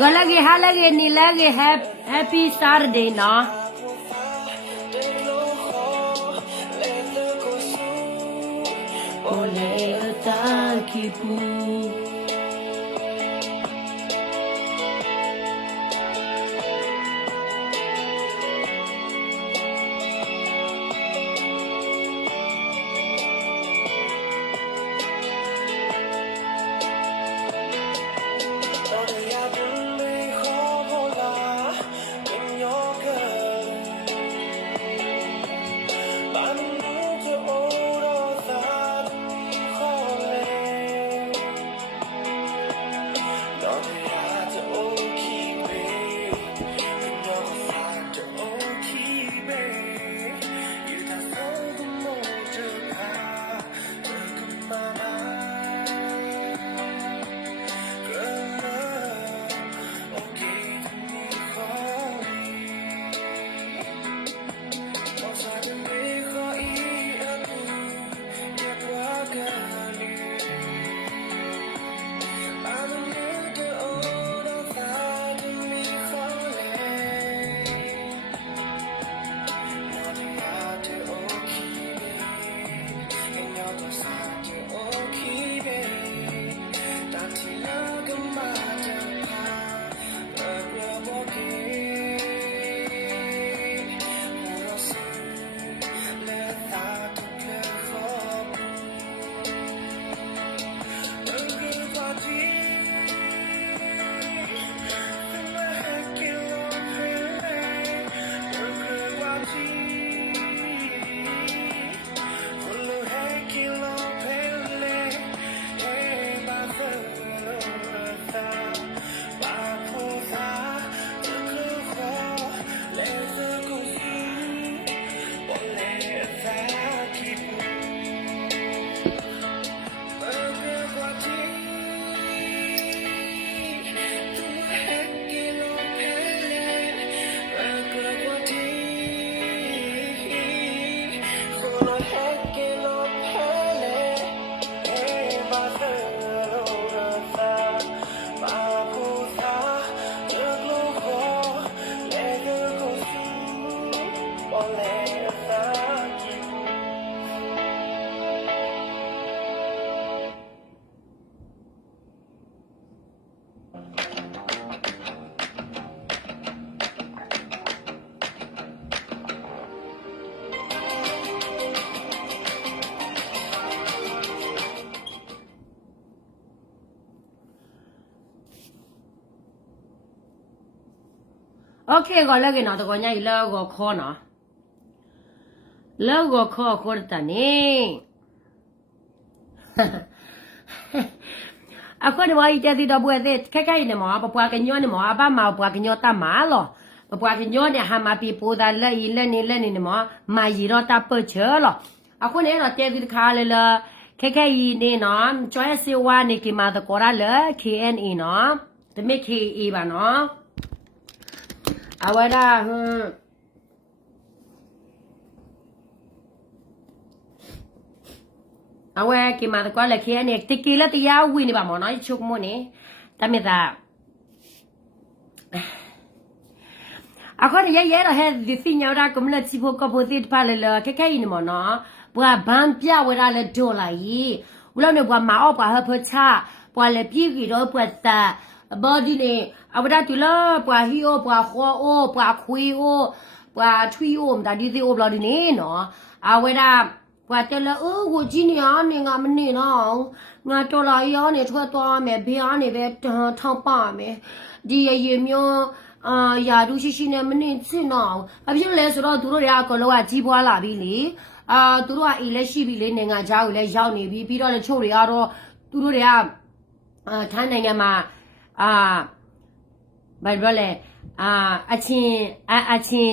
ก็lagi hal lagi ni lagi happy Saturday เนาะOleh takipuโอเคก็แล้วกันเนาะตะกอนใหญ่แล้วก็ขอเนาะแล้วก็ขอตานี่အခုဒီမကြီးတဲ့တော့ပွဲတဲ့ခက်ခိုက်နေမှာပပွားကညောနေမှာအပမပွားကညောတတ်မှာလောပပွားကညောနေဟာမပီပိုးတာလက်ဤလက်နေနေမှာမာရီတော့တပတ်ချေလောအခုနေတော့တဲ့ဒီခါလေလာခက်ခိုက်နေနော်ကျွဲစီဝါနေကမှာတော့ကောရလေ KNA နော်တမိ KA ပါနော်အဝဒါ အဝဲကမာတကွာလက်ခဲနဲ့တကယ်လက်တရားဝင်နေပါမော်နော်ချုပ်မနေတမသာအခုရရတော့ဟဲ့ဒီစညောရာကမလက်စီဖို့ကဖို့တိပါလေခဲခဲနေမော်နော်ဘွာဘန်ပြဝရလေဒေါ်လာကြီးဘလို့နေဘွာမအော့ပါဟဖချဘွာလေပြေကြီးတော့ဘွာတာဘော်ဒီနေအဝဒတူလာဘွာဟီအိုဘွာခေါ်အိုဘွာခွေအိုဘွာထွီအိုမဒါဒီစီအိုဘလို့ဒီနေနော်အဝဒဘွာတယ်လို့ကိုကြီးနေအောင်နေငါမနေတော့ငါတော်လာရောနေထွက်သွားမယ်ဘေးအားနေပဲထောက်ပါမယ်ဒီရေမျိုးယာဒူရှိနဲ့မနေစင်တော့အဖြစ်လဲဆိုတော့သူတို့တွေကလောကကြီးပွားလာပြီလေသူတို့ကအေးလက်ရှိပြီလေနိုင်ငံခြားကိုလည်းရောက်နေပြီပြီးတော့လည်းချို့တွေကတော့သူတို့တွေကထိုင်းနိုင်ငံမှာဘာပြောလဲအချင်း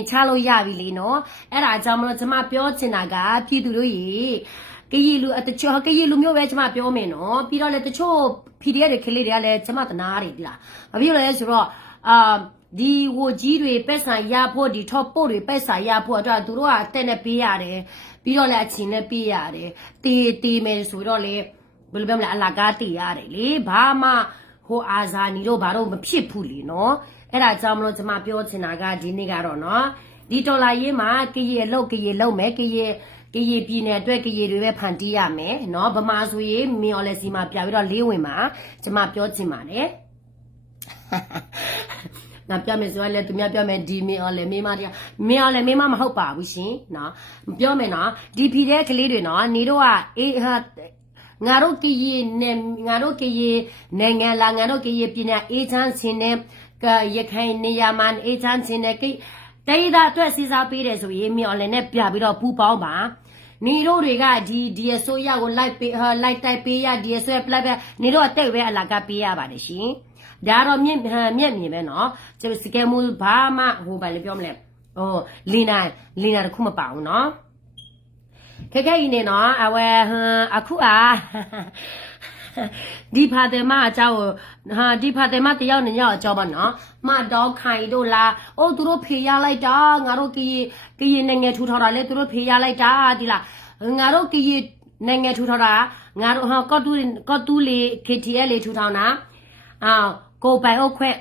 ချလို့ရပြီလေနော်အဲ့ဒါအကြောင်းမလို့ကျွန်မပြောချင်တာကပြည်သူတို့ရေကကြီးလူတချို့ကကြီးလူမျိုးပဲကျွန်မပြောမယ်နော်ပြီးတော့လည်းတချို့ PDF တွေကလေးတွေကလည်းကျွန်မတနာတယ်ဒီလားဘာဖြစ်လို့လဲဆိုတော့ဒီဝကြီးတွေပက်ဆိုင်ရဖို့ဒီ top ပို့တွေပက်ဆိုင်ရဖို့အတွက်သူတို့ကတက်နဲ့ပေးရတယ်ပြီးတော့လည်းအချင်းနဲ့ပေးရတယ်တေးမယ်ဆိုတော့လေဘယ်လိုပြောမလဲအလာကားတေးရတယ်လေဘာမှဟိုအာဇာနီတို့ဘာလို့မဖြစ်ဘူးလीနော်အဲ့ဒါကြောင့်မလို့ကျွန်မပြောချင်တာကဒီနေ့ကတော့နော်ဒီဒေါ်လာရေးမှာကရေလုံးမယ်ကရေပြည်နယ်အတွက်ကရေတွေပဲဖန်တီးရမယ်နော်ဗမာဆိုရင်မီအော်လက်စီမှာပြပြီးတော့လေးဝင်မှာကျွန်မပြောချင်ပါတယ်ငါပြမယ်ဆိုရင်လည်းသူများပြောမယ်ဒီမင်းအော်လည်းမိမတရားမင်းအော်လည်းမိမမဟုတ်ပါဘူးရှင်နော်ပြောမယ်နော်ဒီဖီတဲ့ကလေးတွေနော်နေတော့ကအေးဟာငါတို့ကရေနိုင်ငံလာငါတို့ကရေပြည်နယ်အေးချမ်းစင်နဲ့ရခိုင်နေရာမှာအေးချမ်းစင်နဲ့ကိတေးတာအတွက်စီစားပေးတယ်ဆိုရင်မင်းအော်လည်းနဲ့ပြပြီးတော့ပူပေါင်းပါနေတို့တွေကဒီအစိုးရကိုလိုက်တိုက်ပေးရဒီအစိုးရပလက်ပဲနေတို့အတိတ်ပဲအလာကပေးရပါတယ်ရှင်ဒါတော့မြင့်ပဲနော်ကျစကဲမူဘာမှဟိုဘာလဲပြောမလဲဟိုလီနာတခုမပါဘူးနော်ခဲကြီးနေနော်အဝဲအခုဒီဖာတယ်မအကြောင်းဒီဖာတယ်မတယောက်နဲ့ညောက်အကြောင်းပါနော်မတော့ခိုင်တို့လားအိုးသူတို့ဖေရလိုက်တာငါတို့ကရင်နိုင်ငံထူထောင်တာလေသူတို့ဖေရလိုက်တာဒီလားငါတို့ကရင်နိုင်ငံထူထောင်တာငါတို့ကော့တူးလေ KTL လေထူထောင်တာကိုပိုင်အုတ်ခွဲ့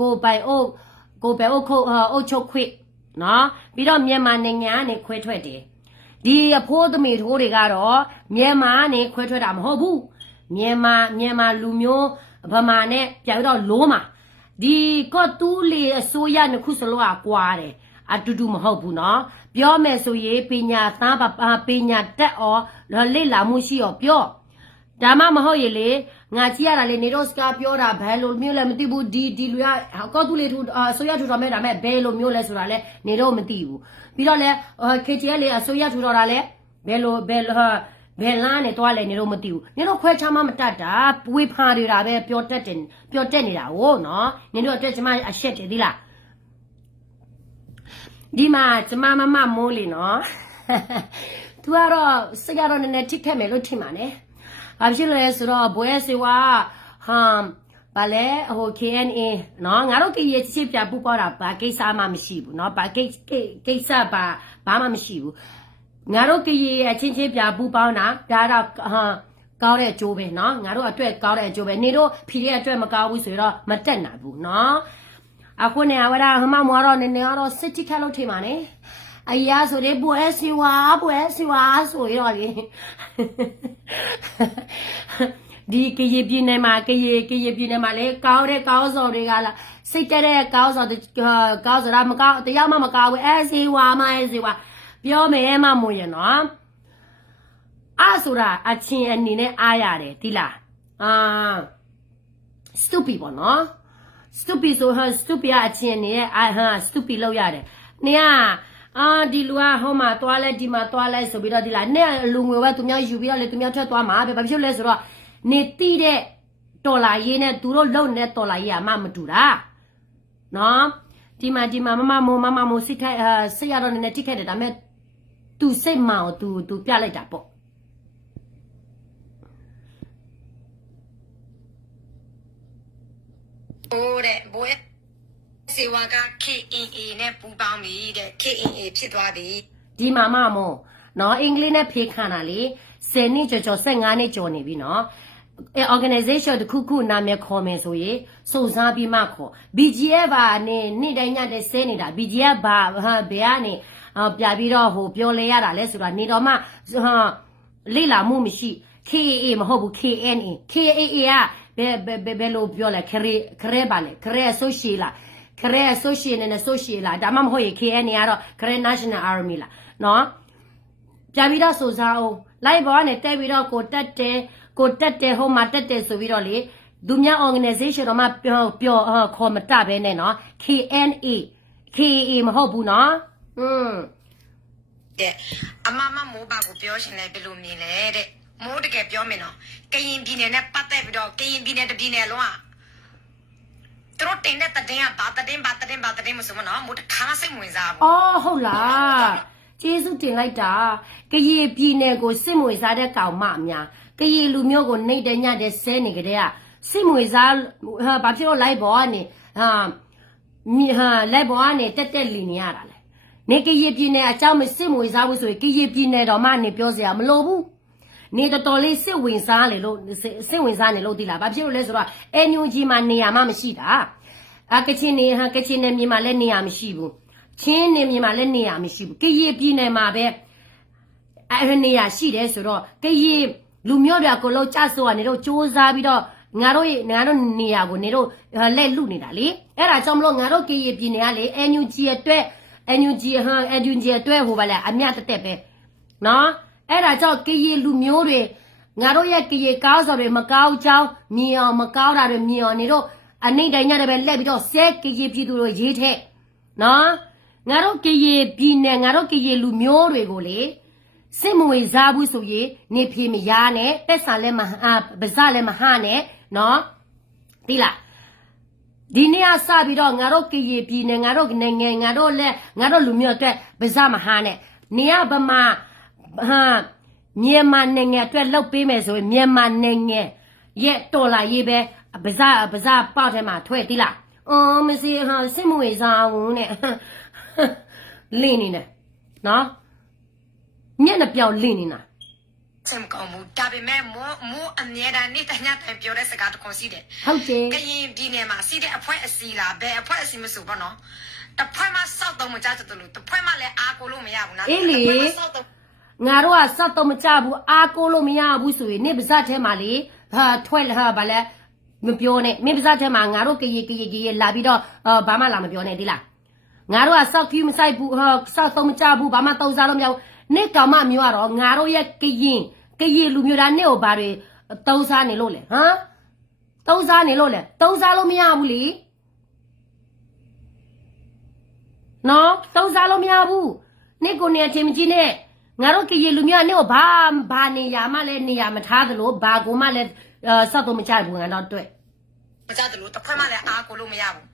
ကိုပိုင်အုတ်အုတ်ချုပ်ခွဲ့နော်ပြီးတော့မြန်မာနိုင်ငံကနေခွဲထွက်တယ်ဒီအဖိုးသမီးထိုးတွေကတော့မြန်မာနဲ့ခွဲထွက်တာမဟုတ်ဘူးမြန်မာလူမျိုးဗမာနဲ့ပြပြီးတော့လိုးမှာဒီကော့တူးလေအစိုးရနှစ်ခုစလုံးကွာတယ်အတူတူမဟုတ်ဘူးနော်ပြောမယ်ဆိုရင်ပညာသားပညာတက်အော်လေ့လာမှုရှိရောပြောဒါမှမဟုတ်ရေလေငါကြည့်ရတာလေနေတော့စကားပြောတာဘယ်လိုမျိုးလဲမသိဘူးဒီလူကကော့တူးလေထူဆိုရထူတော်မဲ့ဒါမဲ့ဘယ်လိုမျိုးလဲဆိုတာလဲနေတော့မသိဘူးပြီးတော့လဲ KTL လေအစိုးရထူတော်တာလဲဘယ်လားနဲ့တော့လဲနေတော့မသိဘူးနေတော့ခွဲခြားမှမတတ်တာပွေးဖားနေတာပဲပြောတက်နေတာဟိုနော်နေတော့အတွက်ကျမအရှက်တယ်သီလားဒီမှာကျမမမိုးလေနော်သူကတော့စိတ်ကတော့နည်းနည်းထိခက်မယ်လို့ထင်ပါနဲ့ဘာဖြစ်လဲဆိုတော့ဘွဲစီဝါဘာလဲဟို KNA နော်ငါတို့ကရေချစ်ပြပူပေါတာဘာကိစ္စမှမရှိဘူးနော်ဘာကိစ္စဘာမှမရှိဘူးငါတို့ကရေအချင်းပြပူပေါတာဒါတော့ကောင်းတဲ့အကျိုးပဲနော်ငါတို့အတွက်ကောင်းတဲ့အကျိုးပဲနေတို့ဖီရဲ့အတွက်မကောင်းဘူးဆိုတော့မတက်နိုင်ဘူးနော်အခုနေဝရဟမမောတော့နေတော့စစ်တိခက်လို့ထိပါနဲ့အရာဆိုတဲ့ဘွဲစီဝါဆိုရတော့လေဒီကရေပြင်းနေမှာကရေပြင်းနေမှာလေကောင်းတဲ့ကောင်းစော်တွေကလားစိတ်တက်တဲ့ကောင်းစော်တာမကောင်းတရားမှမကောင်းဘူးအဲစီဝါပြောမယ်မမွေရနော်ဆိုတာအချင်းအနေနဲ့အားရတယ်တိလားstupid ပေါ့နော် stupid ဆိုstupid အချင်းအနေနဲ့stupid လောက်ရတယ်နေကဒီလူကဟိုမှာသွားလဲဒီမှာသွားလဲဆိုပြီးတော့ဒီလားနဲ့လူငွေပဲသူများယူပြီးတော့လေသူများထွက်သွားမှာပဲဘာဖြစ်လဲဆိုတော့နေတိတဲ့ဒေါ်လာရေးနဲ့သူတို့လုံတဲ့ဒေါ်လာရေးကမတူတာနော်ဒီမှာမမစိတ်ရတော့နေတိခဲ့တယ်ဒါပေမဲ့သူစိတ်မအောင်သူပြလိုက်တာပေါ့ဟိုတဲ့ဘွဲစေဝါက KNA နဲ့ပူပေါင်းပြီတဲ့ KNA ဖြစ်သွားပြီဒီမမမော နော်အင်္ဂလိပ်နဲ့ဖေးခံတာလေ10နှစ်ကျော်15နှစ်ကျော်နေပြီနော် organization တခုခုနာမည်ခေါ်မယ်ဆိုရင်စုံစမ်းပြီးမှခေါ် BGF ပါနေနေ့တိုင်းညတဲ့ဆဲနေတာ BGF ပါဟာဘယ်ကနေပြပြီးတော့ဟိုပြောလဲရတာလဲဆိုတာနေတော့မှလေ့လာမှုမရှိ KAA မဟုတ်ဘူး KNA KAA ကဘယ်လိုပြောလဲခရဲပါလေခရဲ associate လားခရဲ associate နဲ့ associate လားဒါမှမဟုတ်ရင် KNA ကတော့ခရဲ National Army လားနော်ပြပြီးတော့စုံစမ်းအောင်လိုက်ဘောကနေတက်ပြီးတော့ကိုတက်တယ်ဟိုမှာတက်တယ်ဆိုပြီးတော့လေဒုမြ organization တော့မှပြောခေါ်မတပဲနဲ့နော် KNA မဟုတ်ဘူးနော်တဲ့အမမိုးပါကိုပြောရှင်လဲဘယ်လိုမြင်လဲတဲ့မိုးတကယ်ပြောမယ်နော်ကရင်ပြည်နယ်နဲ့ပတ်သက်ပြီးတော့ကရင်ပြည်နယ်တပြည်နယ်လုံးကသူတို့တင်တဲ့တည်င်းကဘာတည်င်းမဆိုမနော်မိုးတခါစိတ်ဝင်စားဘူးအော်ဟုတ်လားကျေးဇူးတင်လိုက်တာကရင်ပြည်နယ်ကိုစစ်မွေစားတဲ့ကောင်မအများကရင်လူမျိုးကိုနှိမ့်တဲ့ညတဲ့ဆဲနေကြတဲ့ကစစ်မွေစားဘာဖြစ်လို့လိုက်ဘောကနေလိုက်ဘောကနေတက်လီနေရတာလဲနေကရင်ပြည်နယ်အကြောင်းမစစ်မွေစားဘူးဆိုရင်ကရင်ပြည်နယ်တော်မှနေပြောစရာမလိုဘူးနေတော်လေးစစ်ဝင်စားနေလို့ဒီလားဘာဖြစ်လို့လဲဆိုတော့NUGမှာနေရာမှမရှိတာကချင်နယ်မြေမှာလည်းနေရာမရှိဘူးချင်းနယ်မြေမှာလည်းနေရာမရှိဘူးကရင်ပြည်နယ်မှာပဲနေရာရှိတယ်ဆိုတော့ကရင်လူမျိုးတွေအကုန်လုံးကြဆိုကနေတော့စူးစမ်းပြီးတော့ငါတို့နေရာကိုနေတော့လက်လူနေတာလေအဲ့ဒါကြောင့်မလို့ငါတို့ကရင်ပြည်နယ်ကလေ NUG အတွက် NUG အတွက်ဟိုပါလေအမြတ်တက်ပဲနော်အဲ့ဒါကြောင့်ကရင်လူမျိုးတွေငါတို့ရဲ့ကရင်ကောင်းစော်တွေမကောင်းကြောင်းမြင်အောင်မကောင်းတာတွေမြင်အောင်နေတော့အနှိမ့်တိုင်းညတယ်ပဲလက်ပြီးတော့ဆဲကရင်ပြည်သူတွေရေးထက်နော်ငါတို့ကရင်ပြည်နယ်ငါတို့ကရင်လူမျိုးတွေကိုလေစစ်မွေစားဘူးဆိုရင်နေဖြေမရနဲ့တက်ဆာလည်းမပါဇလည်းမဟနဲ့နော်သိလားဒီနေ့အစပြီးတော့ငါတို့ကရင်ပြည်နယ်ငါတို့နိုင်ငံငါတို့လူမျိုးအတွက်ပါဇမဟနဲ့နေရဗမာမြန်မာနိုင်ငံအတွက်လှုပ်ပေးမယ်ဆိုရင်မြန်မာနိုင်ငံရဲ့တော်လာရေးပဲပါဇပေါက်ထဲမှာထွက်သီးလားအော်မစီစစ်မွေစားဘူးနဲ့လင်းနေတယ်နော်မျက်နှာပြောင်လင်းနေတာစင်ကောင်မူဒါပေမဲ့မိုးအမြဲတမ်းနေ့တညတိုင်းပြောတဲ့စကားတစ်ခုရှိတယ်ဟုတ်တယ်ကရင်ပြည်နယ်မှာစီးတဲ့အဖွဲအစီလားဘယ်အဖွဲအစီမဆိုဘောနော်တဖွဲမှာစောက်တော့မကြတယ်လို့တဖွဲမှာလည်းအားကိုလို့မရဘူးနော်အေးလေငါတို့ကစောက်တော့မကြဘူးအားကိုလို့မရဘူးဆိုရင်နေပါဇက်ထဲမှာလေထွက်ဗာလဲမပြောနဲ့မင်းပါဇက်ထဲမှာငါတို့ကရေလာပြီးတော့ဘာမှလာမပြောနဲ့ဒီလားငါတို့ကစောက်ဖြူမဆိုင်ဘူးစောက်တော့မကြဘူးဘာမှတုံးစားလို့မရဘူးနေကောင်မမျိုးကတော့ငါတို့ရဲ့ကရင်လူမျိုးသားနေကိုဘာတွေတုံးစားနေလို့လဲတုံးစားနေလို့လဲတုံးစားလို့မရဘူးလေနော်တုံးစားလို့မရဘူးနေကိုနေချင်းမကြီးနဲ့ငါတို့ကရင်လူမျိုးကနေကိုဘာနေရာမှလည်းနေရာမထားသလိုဘာကိုမှလည်းစောက်တော့မကြဘူးငါတော့တွေ့မကြတယ်လို့တစ်ခွက်မှလည်းအားကိုလို့မရဘူး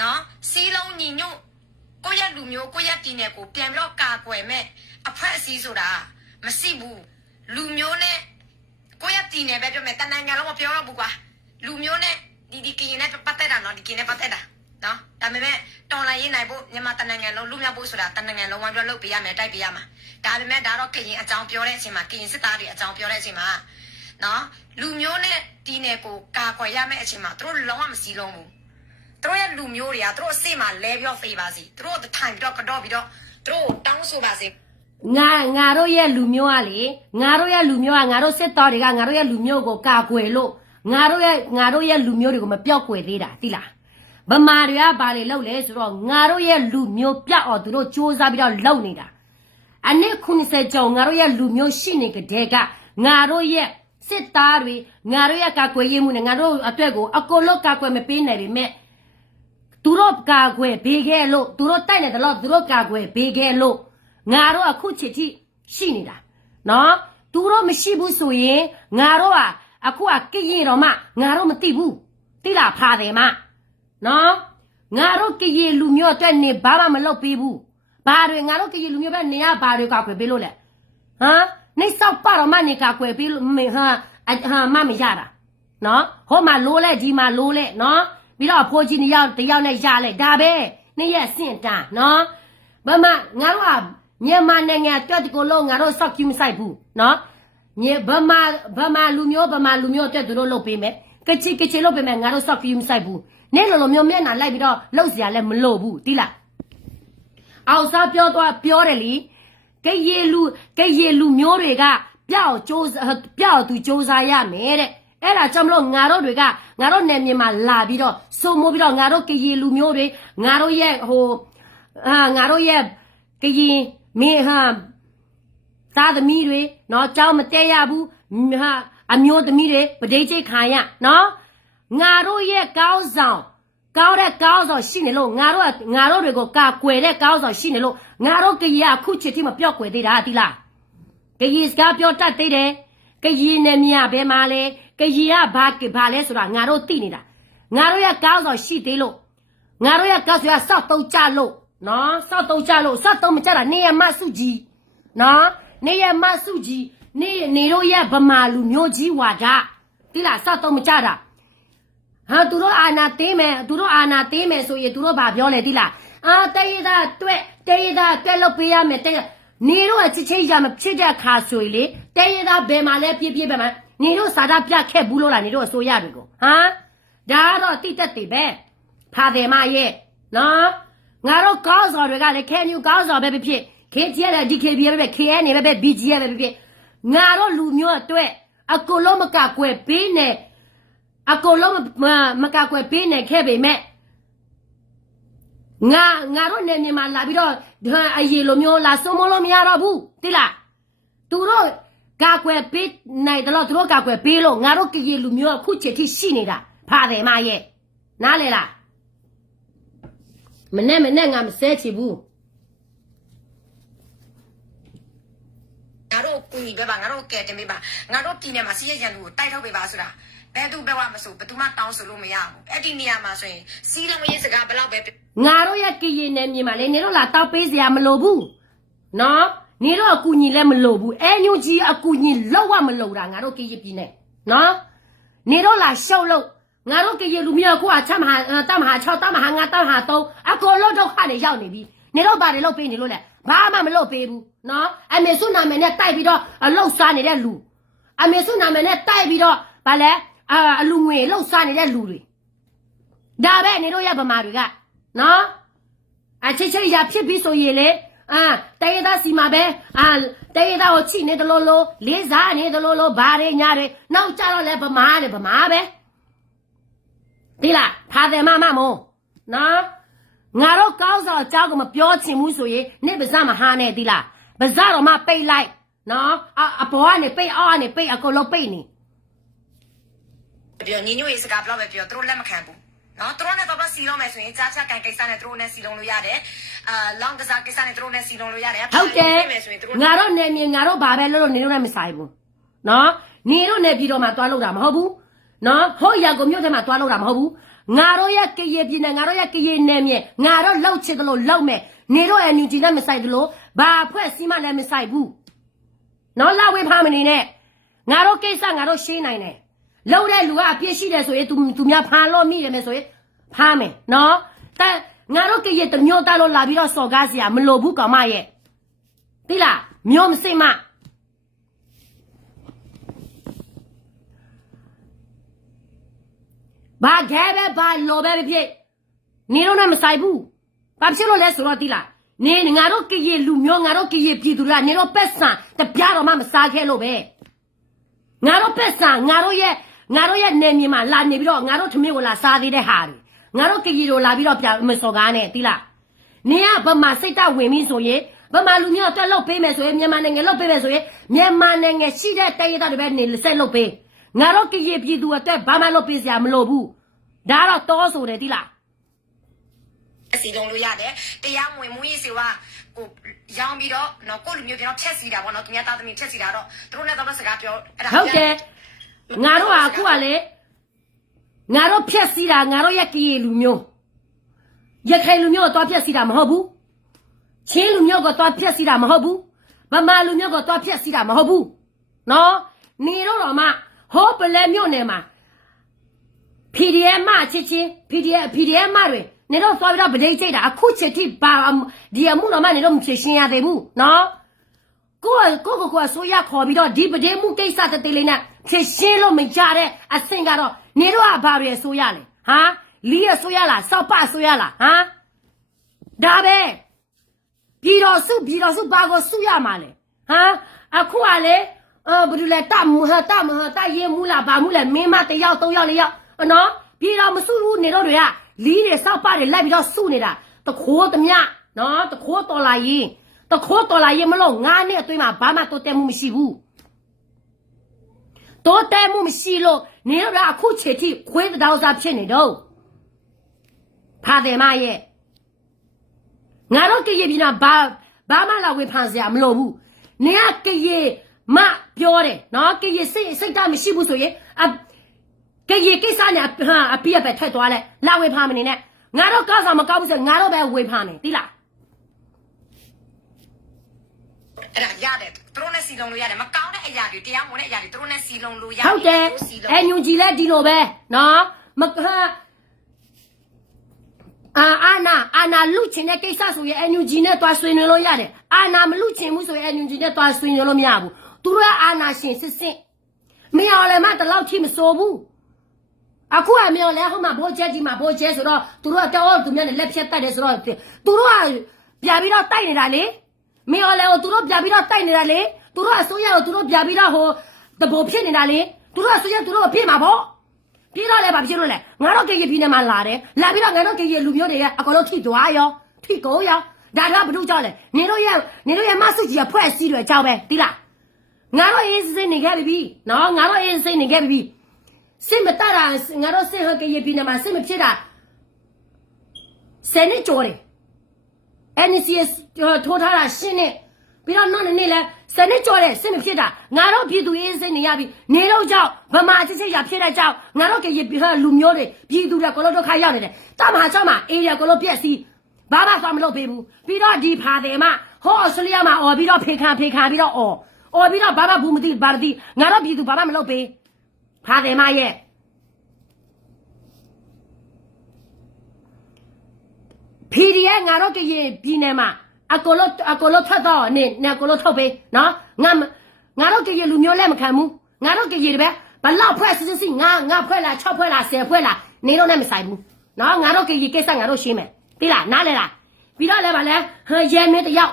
နော်စီးလုံးညီညွတ်ကိုရလူမျိုးကိုရတီနယ်ကိုပြန်ပြီးတော့ကာကွယ်မဲ့အဖက်အစည်းဆိုတာမရှိဘူးလူမျိုးနဲ့ကိုရတီနယ်ပဲပြောမယ်တနင်္ဂနွေလုံးမပြောတော့ဘူးကွာလူမျိုးနဲ့ဒီကရင်နဲ့ပတ်သက်တာနော်ဒီကရင်နဲ့ပတ်သက်တာနော်ဒါပေမဲ့တော်လိုင်းရေးနိုင်ဖို့မြန်မာတနင်္ဂနွေလုံးလူမျိုးဖို့ဆိုတာတနင်္ဂနွေလုံးဝပြောလုပ်ပေးရမယ်တိုက်ပေးရမှာဒါပေမဲ့ဒါတော့ကရင်အကြောင်းပြောတဲ့အချိန်မှာကရင်စစ်သားတွေအကြောင်းပြောတဲ့အချိန်မှာနော်လူမျိုးနဲ့တီနယ်ကိုကာကွယ်ရမယ့်အချိန်မှာသူတို့လုံးဝမစည်းလုံးဘူးသူတို့ရဲ့လူမျိုးတွေကသူတို့အစ်စ်မှာလဲပြောဖေးပါစီသူတို့ထိုင်ပြီးတော့ကတော့ပြီးတော့သူတို့တောင်းဆိုပါစေငါတို့ရဲ့လူမျိုးကလေငါတို့ရဲ့လူမျိုးကငါတို့စစ်တော်တွေကငါတို့ရဲ့လူမျိုးကိုကာကွယ်လို့ငါတို့ရဲ့လူမျိုးတွေကိုမပြောက်ကွယ်သေးတာသိလားဗမာတွေကဘာတွေလုပ်လဲဆိုတော့ငါတို့ရဲ့လူမျိုးပြတ်အောင်သူတို့စူးစမ်းပြီးတော့လုပ်နေတာအနည်း90ကျော်ငါတို့ရဲ့လူမျိုးရှိနေကြတဲ့ကငါတို့ရဲ့စစ်သားတွေငါတို့ရဲ့ကာကွယ်ရေးမှုနဲ့ငါတို့အတွက်ကိုအကုန်လုံးကာကွယ်မပေးနိုင်ပေမဲ့သူတို့ကာကွယ်ပေးခဲ့လို့သူတို့တိုက်နေတယ်လို့သူတို့ကာကွယ်ပေးခဲ့လို့ငါတို့အခုချစ်တိရှိနေတာနော်သူတို့မရှိဘူးဆိုရင်ငါတို့ကအခုကရင်တော့မှငါတို့မသိဘူးသိလားဖာတယ်မနော်ငါတို့ကရင်လူမျိုးအတွက်နေဘာမှမလုပ်ပေးဘူးဘာတွေငါတို့ကရင်လူမျိုးပဲနေရဘာတွေကာကွယ်ပေးလို့လဲနေစောက်ပါတော့မှနေကာကွယ်ပေးလို့မမရတာနော်ဟိုမှာလိုးလဲဒီမှာလိုးလဲနော်ပြီးတော့အဖိုးကြီးတယောက်နဲ့ရလိုက်ဒါပဲနေ့ရက်စင့်တန်းနော်ဘာမှငါတို့က မြန်မာနိုင်ငံအတွက်ဒီကိုလုံးငါတို့စောက်ကြည့်မဆိုင်ဘူးနော်ညဗမာလူမျိုးအတွက်သူတို့လုပ်ပေးမယ်ကချီလုပ်ပေးမယ်ငါတို့စောက်ကြည့်မဆိုင်ဘူးနေလိုမျိုးမျက်နှာလိုက်ပြီးတော့လှုပ်เสียလဲမလို့ဘူးတိလားအောင်စားပြောတယ်လीကရေလူမျိုးတွေကပျောက်သူစူးစားရမယ်တဲ့အဲ့ဒါကြောင့်မလို့ငါတို့တွေကငါတို့နယ်မြေမှာလာပြီးတော့စုံမိုးပြီးတော့ငါတို့ကရေလူမျိုးတွေငါတို့ရဲ့ငါတို့ရဲ့ကရင်မင်းသားသမီးတွေနော်ကြောင်းမတဲရဘူးအမျိုးသမီးတွေပဒိတ်ချိတ်ခံရနော်ငါတို့ရဲ့ကောင်းဆောင်ရှိနေလို့ငါတို့တွေကိုကာကွယ်တဲ့ကောင်းဆောင်ရှိနေလို့ငါတို့ကရေအခုချစ်တိမပြော့ကွယ်သေးတာတိလားကရေစကားပြောတတ်သေးတယ်ကရေနဲ့မြဘဲမှာလဲကရေကဘာလဲဆိုတာငါတို့သိနေတာငါတို့ရဲ့ကောင်းဆောင်ရှိသေးလို့ငါတို့ရဲ့ကောင်းဆောင်စောက်တုံးကြလို့နော်စောက်တုံးမကြတာနေရမစုကြီးနော်နေရမစုကြီးနေတို့ရဲ့ဗမာလူမျိုးကြီးဝါဒတိလားစောက်တုံးမကြတာသူတို့အာနာသေးမယ်ဆိုရင်သူတို့ဘာပြောလဲတိလားတေးသားတွက်လို့ပေးရမယ်နေတို့အချစ်ချင်းရမဖြစ်တဲ့ခါဆိုရင်လေတေးသားဘယ်မှာလဲပြည့်ပဲမှာနေတို့စာတာပြခဲ့ဘူးလို့လားနေတို့အစိုးရတွေကိုဒါကတော့တိတက်တယ်ပဲဖာတယ်မရဲ့နော်ငါတို့ကောင်းစော်တွေကလည်းခဲညူကောင်းစော်ပဲဖြစ် KTL DKB ပဲ KN ပဲ BG ပဲဖြစ်ငါတို့လူမျိုးအတွက်အကိုလုံးမကကွယ်ပေးနဲ့အကိုလုံးမကကွယ်ပေးနဲ့ခဲ့ပေမဲ့ငါတို့နေမြန်မာလာပြီးတော့အရေလိုမျိုးလာစုံမလို့မရတော့ဘူးတိလားသူတို့ကကွယ်ပေးနိုင်တယ်လို့သူတို့ကကွယ်ပေးလို့ငါတို့ကရေလူမျိုးအခုချက်ထိရှိနေတာဖာတယ်မရဲ့နားလေလားမနဲ့ငါမဆဲချဘူးငါတို့ကူညီပေးပါငါတို့ကဲတင်ပေးပါငါတို့ပြည်နယ်မှာစီးရဲရန်လူကိုတိုက်ထုတ်ပေးပါဆိုတာဘယ်သူဘယ်ဝမဆိုဘယ်သူမှတောင်းဆိုလို့မရဘူးအဲ့ဒီနေရာမှာဆိုရင်စီးလုံးရေးစကားဘယ်လောက်ပဲငါတို့ရဲ့ကရင်နယ်မြေမှာလေနေတို့လာတောက်ပေးစရာမလိုဘူးနော်နေတို့အကူညီလည်းမလိုဘူးအဲညူကြီးအကူညီလောက်ဝမလိုတာငါတို့ကရင်ပြည်နယ်နော်နေတို့လာရှုပ်လို့ငါတို့ကရင်လူမျိုးအခုအချက်မဟာတမဟာ6တမဟာ9တမဟာ3အကုန်လုံးဒုက္ခတွေရောက်နေပြီနေတို့ဘာတွေလုပ်ပေးနေလို့လဲဘာမှမလုပ်ပေးဘူးနော်အမေစုနာမည်နဲ့တိုက်ပြီးတော့အလုတ်စားနေတဲ့လူအမေစုနာမည်နဲ့တိုက်ပြီးတော့ဗာလဲအလူငွေလှုပ်ရှားနေတဲ့လူတွေဒါပဲနေတို့ရဗမာတွေကနော်အချစ်ရဖြစ်ပြီးဆိုရင်လေတရေသားစီမှာပဲတရေသားကိုချိနေတယ်လို့လေးစားနေတယ်လို့ဘာတွေညာတွေနောက်ကြတော့လဲဗမာပဲဒီလားဖာတယ်မမို့နော်ငါတို့ကောင်းစော်အကြောင်းကမပြောချင်ဘူးဆိုရင်နေပါးစမဟာနဲ့ဒီလားပါးစတော့မှပိတ်လိုက်နော်အပေါ်ကနေပိတ်အောက်ကနေပိတ်အကုန်လုံးပိတ်နေပြောညီညွတ်ရေးစကားဘလောက်ပဲပြောသူတို့လက်မခံဘူးနော်သူတို့နဲ့တော့စီလုံးမယ်ဆိုရင်ကြားချကန်ကိစ္စနဲ့သူတို့နဲ့စီလုံးလို့ရတယ်လောင်းကစားကိစ္စနဲ့သူတို့နဲ့စီလုံးလို့ရတယ်ဟုတ်တယ်ငါတို့နေမြေငါတို့ဘာပဲလို့နေတို့နဲ့မဆိုင်ဘူးနော်နေတို့နဲ့ပြည်တော်မှာတွားလို့တာမဟုတ်ဘူးနော်ဟိုရကိုမြို့ထဲမှာတွားလို့တာမဟုတ်ဘူးငါတို့ရဲ့ကရေပြည်နယ်ငါတို့ရဲ့ကရေနယ်မြေငါတို့လှုပ်ချစ်တယ်လို့လှုပ်မယ်နေတို့ရဲ့ညူကြီးနဲ့မဆိုင်တယ်လို့ဘာဖွဲ့စီမလည်းမဆိုင်ဘူးနော်လာဝေးဖားမနေနဲ့ငါတို့ကိစ္စငါတို့ရှင်းနိုင်တယ်လောက်တဲ့လူကအပြည့်ရှိတယ်ဆိုရင်သူများဖားလို့မိတယ်မယ်ဆိုရင်ဖားမယ်နော်តែငါတို့ကရေတမျိုးသားလို့လာပြီးတော့စော်ကားစရာမလိုဘူးကောင်မရဲ့သိလားမျိုးမစိမ့်မဘာခဲပဲဘာလိုပဲဖြစ်နေတော့မဆိုင်ဘူးဘာဖြစ်လို့လဲဆိုတော့သိလားနေငါတို့ကရေလူမျိုးငါတို့ကရေပြည်သူတွေကနေတော့ပက်ဆန်တပြားတော့မှမစားခဲလို့ပဲငါတို့ပက်ဆန်ငါတို့ရဲ့နေမြေမှာလာနေပြီးတော့ငါတို့ထမင်းကိုလာစားသေးတဲ့ဟာတွေငါတို့ကကြီးတို့လာပြီးတော့မစော်ကားနဲ့တိလားနေကဗမာစိတ်တဝင်ပြီးဆိုရင်ဗမာလူမျိုးအတွက်လုပ်ပေးမယ်ဆိုရင်မြန်မာနိုင်ငံလုပ်ပေးမယ်ဆိုရင်မြန်မာနိုင်ငံရှိတဲ့တိုင်းရင်းသားတွေပဲနေဆက်လုပ်ပေးငါတို့ကကြီးပြည်သူအတွက်ဘာမှလုပ်ပေးစရာမလိုဘူးဒါတော့တောဆိုတယ်တိလားစီလုံးလို့ရတယ်တရားမဝင်မူရေးစီဝါကိုရောင်းပြီးတော့နော်ကိုလူမျိုးပြန်တော့ဖြက်စီတာပေါ့နော်သူများသားသမီးဖြက်စီတာတော့သူတို့နဲ့တော့စကားပြောအဲ့ဒါဟုတ်တယ်ငါတို့ကအခုကလေငါတို့ဖြက်စီတာငါတို့ရက်ကီလူမျိုးရခိုင်လူမျိုးကတော့ဖြက်စီတာမဟုတ်ဘူးချင်းလူမျိုးကတော့ဖြက်စီတာမဟုတ်ဘူးဗမာလူမျိုးကတော့ဖြက်စီတာမဟုတ်ဘူးနော်နေတော့မှဟောပလဲမြို့နယ်မှာ PDF မချစ်ချင်း PDF မတွေ你都说不了不对劲的，哭起去把ဒီအမှုတော်မှ你都唔ဖြေရှင်းရသေးဘူးနော်ကိုဆိုရခေါ်ပြီးတော့ဒီပဒေမှုကိစ္စတည်းလေးနဲ့ဖြေရှင်းလို့မကြတဲ့အဆင့်ကတော့နေတော့ဘာတွေဆိုရလဲဟာလီရဆိုရလားစောက်ပဆိုရလားဟာဒါပဲပြည်တော်စုဘာကိုစုရမှာလဲဟာအခုကလေဘယ်လိုလဲတမဟာရေမူလားဘာမူလဲမင်းမတယောက်3ယောက်4ယောက်နော်ပြည်တော်မစုဘူးနေတော့တွေကလီတွေစောက်ပတွေလိုက်ပြီးတော့စုနေတာတခိုးသမျှနော်တခိုးတော်လာရင်မလို့9နှစ်အတွင်းမှာဘာမှတိုးတက်မှုမရှိဘူးတိုးတက်မှုမရှိလို့နေရအခုချေတိခွေးတောင်စားဖြစ်နေတော့ဖာတယ်မရဲ့ငါတို့ကရေပြည်နာဘာမှလာဝေဖန်စရာမလိုဘူးနေကရေမပြောတယ်နော်ကရေစိတ်တမရှိဘူးဆိုရင်ကရေကိစ္စနဲ့အပြည့်ပဲထွက်သွားလဲလာဝေဖန်မနေနဲ့ငါတို့ကောက်စားမကောက်ဘူးဆိုငါတို့ပဲဝေဖန်နေသိလားအဲ့ဒါရတယ်သူတို့နဲ့စီလုံးလို့ရတယ်မကောင်းတဲ့အရာတွေတရားမဝင်တဲ့အရာတွေသူတို့နဲ့စီလုံးလို့ရတယ်ဟုတ်တယ်အညူကြီးလဲဒီလိုပဲနော်အာနာလူချင်းတဲ့ကိစ္စဆိုရင်အညူကြီးနဲ့တွားဆွေးနွေးလို့ရတယ်အာနာမလူချင်းဘူးဆိုရင်အညူကြီးနဲ့တွားဆွေးနွေးလို့မရဘူးသူတို့ကအာနာရှင်စစ်မင်းရောလည်းမတလောက်ထိမစိုးဘူးအခုအမေလည်းဟိုမှာဘောကျဲကြီးမှာဘောကျဲဆိုတော့သူတို့ကတော့သူများနဲ့လက်ဖြတ်တိုက်တယ်ဆိုတော့သူတို့ကပြပြီးတော့တိုက်နေတာလေမင်းလည်းသူတို့ပြပြီးတော့တိုက်နေတာလေသူတို့အစိုးရကိုသူတို့ပြပြီးတော့ဟိုတဘောဖြစ်နေတာလေသူတို့အစိုးရသူတို့အဖြစ်မှာပေါ့ပြီးတော့လည်းဘာဖြစ်လို့လဲငါတို့ကေပြည်နယ်မှာလာတယ်လာပြီးတော့ငါတို့ကေလူမျိုးတွေကအကုန်လုံးထိသွားရောထိကုန်ရောဒါကဘာလို့ကြောက်လဲနေတို့ရဲ့မဆုကြီးကဖွဲ့စည်းတယ်ကြောက်ပဲတိလားငါတို့အေးစိနေခဲ့ပြီနော်ငါတို့အေးစိနေခဲ့ပြီစိတ်မတတာငါတို့စိတ်ဟကေပြည်နယ်မှာစိတ်မဖြစ်တာစနေကြော်တယ် NCS ထိုးထားတာရှင်းနေပြီးတော့နောက်နေ့လဲစနေကြော်တယ်စိတ်မဖြစ်တာငါတို့ပြည်သူအေးစိနေရပြီနေတော့ကြောက်ဗမာချစ်ချစ်ရဖြစ်တဲ့ကြောက်ငါတို့ကေလူမျိုးတွေပြည်သူတွေကလည်းဒုက္ခရောက်နေတယ်တမဟာချောင်းမှာအေးရကလည်းပြက်စီဘာမှသွားမလုပ်ပေးဘူးပြီးတော့ဒီဖာတယ်မှာဟောအော်စတြေးလျမှာအော်ပြီးတော့ဖေခံပြီးတော့အော်ပြီးတော့ဘာမှဘူးမသိဘာမသိငါတို့ပြည်သူဘာမှမလုပ်ပေးဖာတယ်မရဲ့PDF ငါတို့ကရင်ပြည်နယ်မှာအကောလို့ထွက်တော့နေအကောလို့ထုတ်ပေးနော်ငါတို့ကရင်လူမျိုးလက်မခံဘူးငါတို့ကရင်တပည့်ဘလောက်ဖွဲ့စစ်ငါဖွဲ့လား6ဖွဲ့လား10ဖွဲ့လားနေတော့နဲ့မဆိုင်ဘူးနော်ငါတို့ကရင်ကိစ္စငါတို့ရှင်းမယ်ပြီလားနားလဲလားပြီးတော့လဲဗာလဲရဲမင်းတယောက်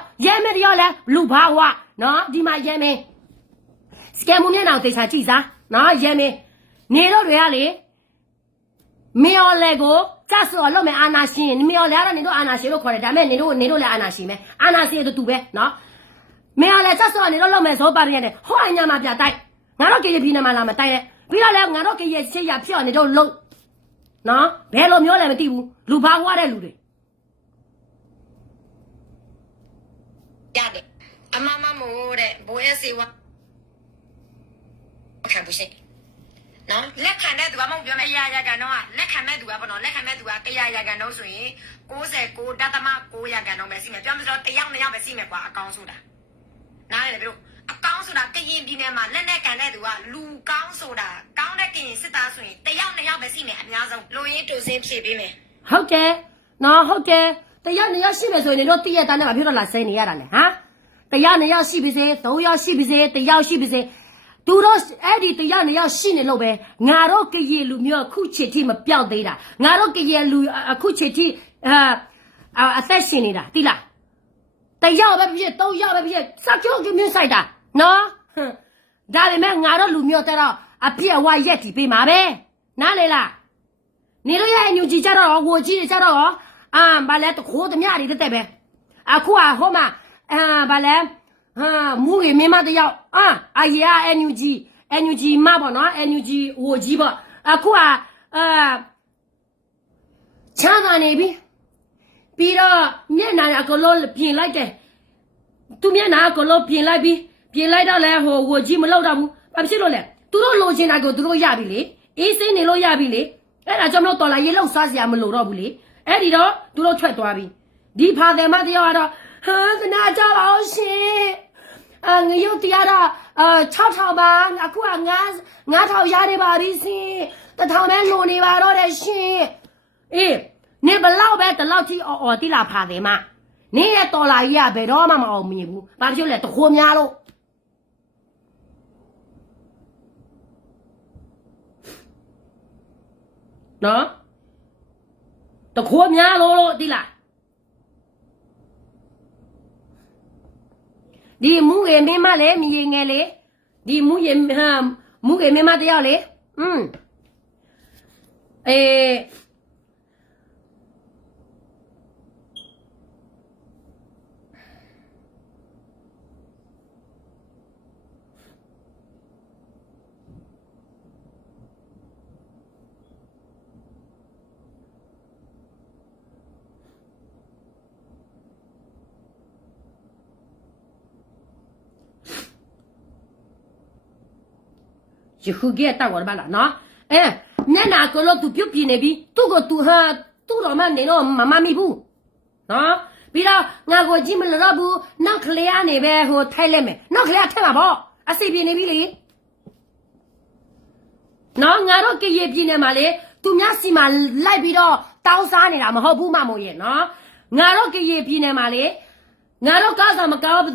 လဲလူဘာဝနော်ဒီမှာရဲမင်းစကမ်မှုမျက်နှာကိုသေချာကြည့်စားနော်ရဲမင်းနေတော့တွေကလေမင်းရောလေကိုကျဆိုတော့လုံးမအာနာရှင်မင်းရောလေကတော့နေတော့အာနာရှင်လို့ခေါ်တယ်ဒါပေမဲ့နေတော့လည်းအာနာရှင်ပဲအာနာရှင်တူပဲနော်မင်းရောလေကျဆိုတော့နေတော့လုံးမယ်ဇောပါပြရတယ်ဟောအညာမှာပြတိုက်ငါတို့ကေရပြည်နယ်မှာလာမတိုက်နဲ့ပြီးတော့လေငါတို့ကေရချစ်ရဖြော့နေတော့လုံးနော်ဘယ်လိုမျိုးလဲမသိဘူးလူဘာဝတဲ့လူတွေရတယ်အမမို့တဲ့ဘိုးရဲ့စီဝါခံဘူးရှိနော်လက်ခံတဲ့သူကမဟုတ်ပြောမယ်100ရာခိုင်နှုန်းကလက်ခံမဲ့သူကပေါ့နော်လက်ခံမဲ့သူက100ရာခိုင်နှုန်းဆိုရင်99.9ရာခိုင်နှုန်းပဲရှိမယ်ပြောမှဆိုတော့1ယောက်2ယောက်ပဲရှိမယ်ကွာအကောင်းဆိုတာနားလေပြောအကောင်းဆိုတာကရင်ပြည်နယ်မှာလက်နဲ့ကန်တဲ့သူကလူကောင်းဆိုတာကောင်းတဲ့ကရင်စစ်သားဆိုရင်1ယောက်2ယောက်ပဲရှိမယ်အများဆုံးလူရင်းတူစင်းဖြည့်ပေးမယ်ဟုတ်တယ်နော်ဟုတ်တယ်1ယောက်2ယောက်ရှိမယ်ဆိုရင်တို့တည့်ရတဲ့နဲ့မဖြစ်တော့လာစိနေရတာလေဟမ်1ယောက်2ယောက်ရှိပါစေ3ယောက်ရှိပါစေ1ယောက်ရှိပါစေသူတို့အဲ့ဒီတရားနေရောက်ရှိနေလို့ပဲငါတို့ကရေလူမျိုးအခုချစ်တိမပြောက်သေးတာငါတို့ကရေလူအခုချစ်တိအသက်ရှင်နေတာတိလားတရားပဲဖြစ်3ယောက်ပဲဖြစ်စကြောကမြင့်ဆိုင်တာနော်ဒါပေမဲ့ငါတို့လူမျိုးတော့အပြည့်အဝရက်တီပေးမှာပဲနားလေလားနေလို့ရအညူကြီးကြတော့ဝကြီးကြတော့ဘာလဲတခိုးသမျှတွေတက်ပဲအခုဟိုမှာဘာလဲမူရီမြန်မာတယောက်အရာ NUG မပေါ့နော် NUG ဝကြီးပေါ့အခုချမ်းသာနေပြီပြီးတော့မျက်နှာအကလို့ပြင်လိုက်တယ်သူမျက်နှာအကလို့ပြင်လိုက်ပြီးပြင်လိုက်တော့လဲဟိုဝကြီးမလောက်တော့ဘူးဘာဖြစ်လို့လဲသူတို့လိုချင်တာကိုသူတို့ရပြီလေအေးစိနေလို့ရပြီလေအဲ့ဒါကြောင့်မလို့တော်လာရေးလောက်စားစရာမလိုတော့ဘူးလေအဲ့ဒီတော့သူတို့ထွက်သွားပြီဒီဖာတယ်မတယောက်ကတော့ကနာကြပါအောင်ရှင်ငရုတ်တရားတော့6000ပါအခုက9000ရတယ်ပါပြီရှင်1000ပဲလိုနေပါတော့တယ်ရှင်အေး နေဘလောက်ပဲတလောက်ကြီးအော်တိလာဖာတယ်မနေရဲ့တော်လာကြီးကဘယ်တော့မှမအောင်မြင်ဘူးဘာဖြစ်လဲတခိုးများလို့နော်တခိုးများလို့တိလာဒီမူရေမင်းမလည်းမြည်ငယ်လေဒီမူရေမင်းမတယောက်လေယခုကတောက်ရပါလားနော်ညနာကလို့သူပြုတ်ပြနေပြီသူ့ကိုသူဟာသူ့တော်မနေတော့မမိဘူးနော်ပြီးတော့ငါကိုကြည့်မလို့ဘူးနောက်ကလေးကနေပဲဟိုထိုက်လိုက်မယ်နောက်ကလေးထက်ပါဗောအစီပြနေပြီလေနော်ငါတို့ကြည်ပြနေမှာလေသူများစီမှာလိုက်ပြီးတော့တောင်းစားနေတာမဟုတ်ဘူးမမို့ရဲ့နော်ငါတို့ကြည်ပြနေမှာလေငါတို့ကားစားမကောင်းပါ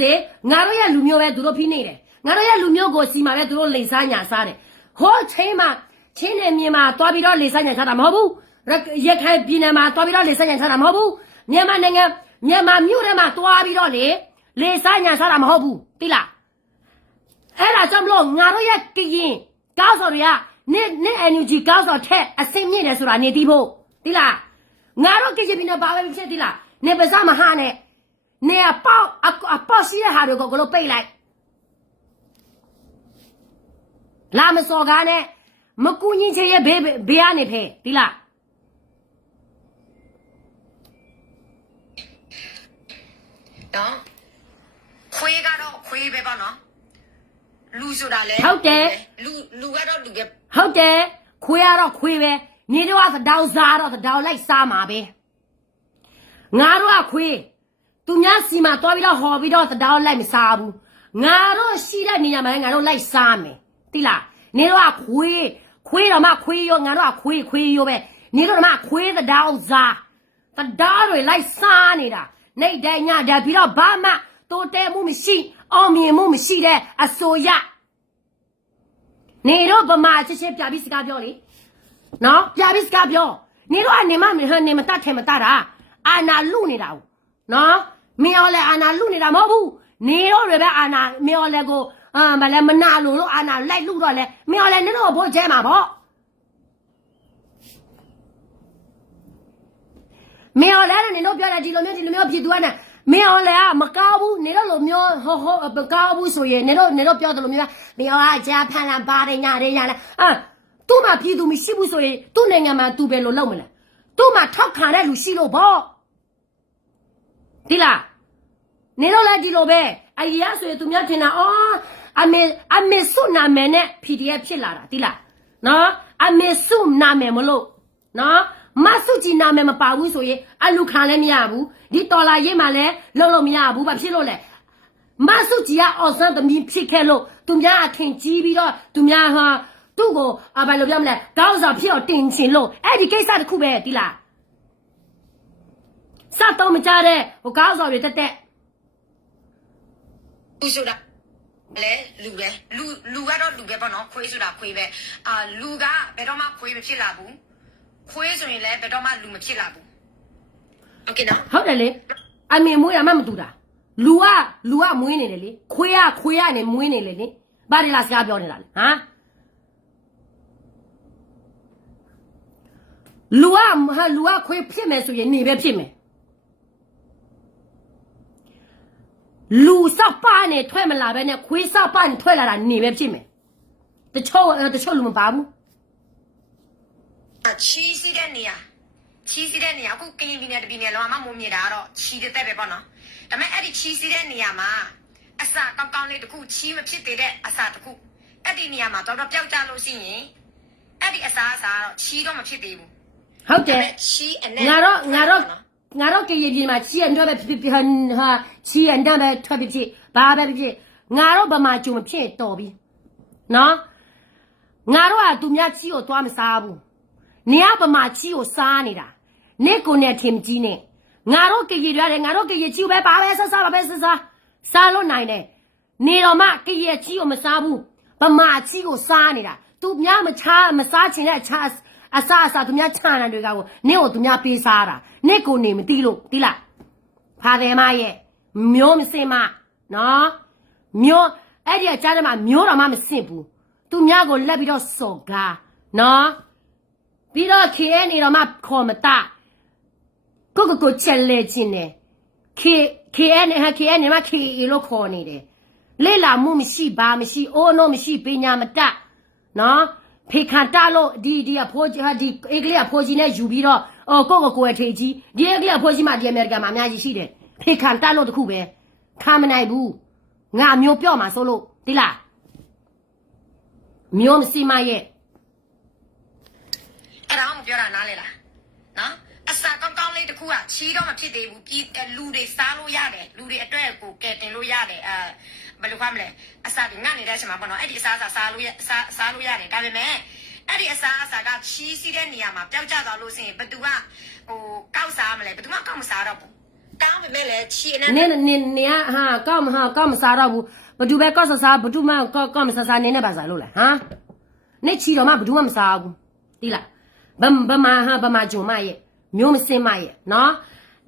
စေငါတို့ရဲ့လူမျိုးပဲသူတို့ဖိနေတယ်ငါတို့ရဲ့လူမျိုးကိုစီမှာပဲသူတို့လိန်စားညာစားတယ်ဟောချင်းနဲ့မြေမှာတွားပြီးတော့လိန်စားညာစားတာမဟုတ်ဘူးရခိုင်ပြည်နယ်မှာတွားပြီးတော့လိန်စားညာစားတာမဟုတ်ဘူးမြန်မာနိုင်ငံမြန်မာမြို့ထဲမှာတွားပြီးတော့လိန်စားညာစားတာမဟုတ်ဘူးသိလားအဲ့ဒါကြောင့်မလို့ငါတို့ရဲ့ကရင်ကောက်စော်တွေကနေ NUG ကောက်စော်ထက်အစင်မြင့်တယ်ဆိုတာနေသိဖို့သိလားငါတို့ကရင်ပြည်နယ်ပါပဲဖြစ်သိလားနေပါစားမဟာနဲ့နေအပေါက်ရှိတဲ့ဟာတွေကိုကလို့ပိတ်လိုက်လာမစော်ကားနဲ့မကူညီချင်ရဲ့ဘေးကနေဖဲဒီလားနော်ခွေးကတော့ခွေးပဲပေါ့နော်လူဆိုတာလေဟုတ်တယ်လူကတော့လူပဲဟုတ်တယ်ခွေးကတော့ခွေးပဲညီတို့ကသတောင်စားတော့သတောင်လိုက်စားမှာပဲငါတို့ကခွေးသူများစီမှာတွားပြီးတော့ဟော်ပြီးတော့သတောင်လိုက်မစားဘူးငါတို့ရှိတဲ့နေရာမှာငါတို့လိုက်စားမယ်တိလားနေတော့ခွေးတော့မှခွေးရောငါတို့ကခွေးရောပဲနေတော့မှခွေးသတောင်စားသတောင်တွေလိုက်စားနေတာနေတိုင်းညတိုင်းပြီးတော့ဘာမှတိုးတဲမှုမရှိအောင်မြင်မှုမရှိတဲ့အစိုးရနေတော့ဗမာချက်ပြပြီးစကားပြောလေနော်ပြပြီးစကားပြောနေတော့အနေမနေမတတ်ထဲမတတ်တာအာနာလူနေတာဟုတ်နော်မင်းရောလဲအာနာလူနေတာမဟုတ်ဘူးနေတော့တွေပဲအာနာမင်းရောလဲကိုမလဲမနာလို့အာနာလိုက်လူတော့လဲမင်းရောလဲနင်တို့ဘိုးကျဲမှာပေါ့မင်းရောလဲနင်တို့ပြောတယ်ဒီလိုမျိုးဖြစ်သွားနေမင်းရောလဲမကောက်ဘူးနေတော့လိုမျိုးဟောမကောက်ဘူးဆိုရင်နေတော့ပြောတယ်လို့မျိုးမင်းရောကကြာဖန်လာပါတယ်ညာတယ်ညာလဲသူ့မှာပြည်သူမရှိဘူးဆိုရင်သူ့နိုင်ငံမှာသူပဲလို့လုပ်မလဲသူ့မှာထောက်ခံတဲ့လူရှိလို့ပေါ့ဒီလားနေတော့လဲဒီလိုပဲအကြီးရဆိုရင်သူများထင်တာအမေစုနာမည်နဲ့ PDF ဖြစ်လာတာဒီလားနော်အမေစုနာမည်မလို့နော်မဆုကြီးနာမည်မပါဘူးဆိုရင်အလူခံလည်းမရဘူးဒီတော်လာရေးမှလည်းလုံးမရဘူးဘာဖြစ်လို့လဲမဆုကြီးကအော်ဆန်းသမီးဖြစ်ခဲ့လို့သူများအထင်ကြီးပြီးတော့သူများဟာသူ့ကိုဘာလို့ပြောမလဲကောင်းစားဖြစ်အောင်တင်ချင်လို့အဲ့ဒီကိစ္စတစ်ခုပဲဒီလားစတော့မကြတဲ့ဟိုကောင်းစားတွေတက်လူဆိုတာလေလူပဲလူကတော့လူပဲပေါ့နော်ခွေးဆိုတာခွေးပဲလူကဘယ်တော့မှခွေးမဖြစ်လာဘူးခွေးဆိုရင်လည်းဘယ်တော့မှလူမဖြစ်လာဘူးโอเคနော်ဟုတ်တယ်လေအမေမွေးရမှမတူတာလူကမွေးနေတယ်လေခွေးကနေမွေးနေလေဘာဒီလားစကားပြောနေတာလေဟမ်လူကခွေးဖြစ်မယ်ဆိုရင်နေပဲဖြစ်မယ်လူစောက်ပါနဲ့ထွက်မလာပဲနဲ့ခွေးစောက်ပါနဲ့ထွက်လာတာနေပဲဖြစ်မယ်တချို့လူမပါဘူးချီးစီးတဲ့နေရာအခုကရင်ပြည်နယ်တပြည်နယ်လုံးအမမိုးမြေတာကတော့ချီးတဲ့ပဲပေါ့နော်ဒါပေမဲ့အဲ့ဒီချီးစီးတဲ့နေရာမှာအစာကောင်းလေးတစ်ခုချီးမဖြစ်သေးတဲ့အစာတစ်ခုအဲ့ဒီနေရာမှာတော့ပျောက်ကြလို့ရှိရင်အဲ့ဒီအစာတော့ချီးတော့မဖြစ်သေးဘူးဟုတ်တယ်ချီးအနေငါတော့ကရင်ပြည်မှာချီးအန်တော့ပဲဖြစ်ဟာချီးအန်တော့ပဲထွက်ဖြစ်ဘာပဲဖြစ်ငါတော့ဗမာကျုံမဖြစ်တော်ပြီနော်ငါတို့ကသူများချီးကိုသွားမစားဘူးနေရဗမာချီးကိုစားနေတာ နေကိုနဲ့ထင်ကြီးနဲ့ငါတို့ကြည်ရတယ်ငါတို့ကြည်ချီပဲပါပဲဆဆပါပဲဆဆစားလို့နိုင်တယ်နေတော့မှကြည်ချီကိုမစားဘူးဗမာချီကိုစားနေတာသူများမစားချင်တဲ့အစားသူများခြံတယ်တွေကကိုနင့်ကိုသူများပေးစားတာနင့်ကိုနေမသိလို့သိလားဖာတယ်မရဲ့မျိုးမစင်မနော်မျိုးအဲ့ဒီအကြမ်းမှာမျိုးတော်မှမစင်ဘူးသူများကိုလက်ပြီးတော့စော်ကားနော်ပြီးတော့ KN နေတော့မှခေါ်မတကိုချက်လဲခြင်းနဲ့ KN နေမှာ KA လို့ခေါ်နေတယ်လေလာမှုမရှိဘာမရှိအိုးနို့မရှိပညာမတနော်ဖေခန်တလို့ဒီအဖိုးကြီးဟာဒီအေကလေးအဖိုးကြီးနဲ့ယူပြီးတော့ကိုယ်ထေကြီးဒီအေကလေးအဖိုးကြီးမှဒီအမေရိကန်မှာအများကြီးရှိတယ်ဖေခန်တလို့တခုပဲခါမနိုင်ဘူးငါမျိုးပြော့မှာဆိုလို့ဒီလားမျိုးမစီမရဲ့အဲ့ဒါမှမပြောတာနားလေလားနော်အစာကောင်းလေးတစ်ခုကချီးတော့မဖြစ်သေးဘူးပြီးလူတွေစားလို့ရတယ်လူတွေအတွက်ကိုကဲတင်လို့ရတယ်ဘယ်လိုခေါ်မလဲအစာတွေငတ်နေတဲ့ချိန်မှာပေါ့နော်အဲ့ဒီအစာစားလို့ရတယ်ဒါပေမဲ့အဲ့ဒီအစာကချီးစီးတဲ့နေရာမှာပျောက်ကျသွားလို့ဆိုရင်ဘယ်သူကကောက်စားမလဲဘယ်သူမှကောက်မစားတော့ဘူးကောင်းပေမဲ့လည်းချီးနေဟာကောက်မစားတော့ဘူးဘယ်သူပဲကောက်စားဘယ်သူမှကောက်မစားနေနေပါစားလို့လားဟာနေချီတော့မှဘယ်သူမှမစားဘူးတိလားဗမာဂျုံမရဲ့မျိုးမစင်မရဲ့နော်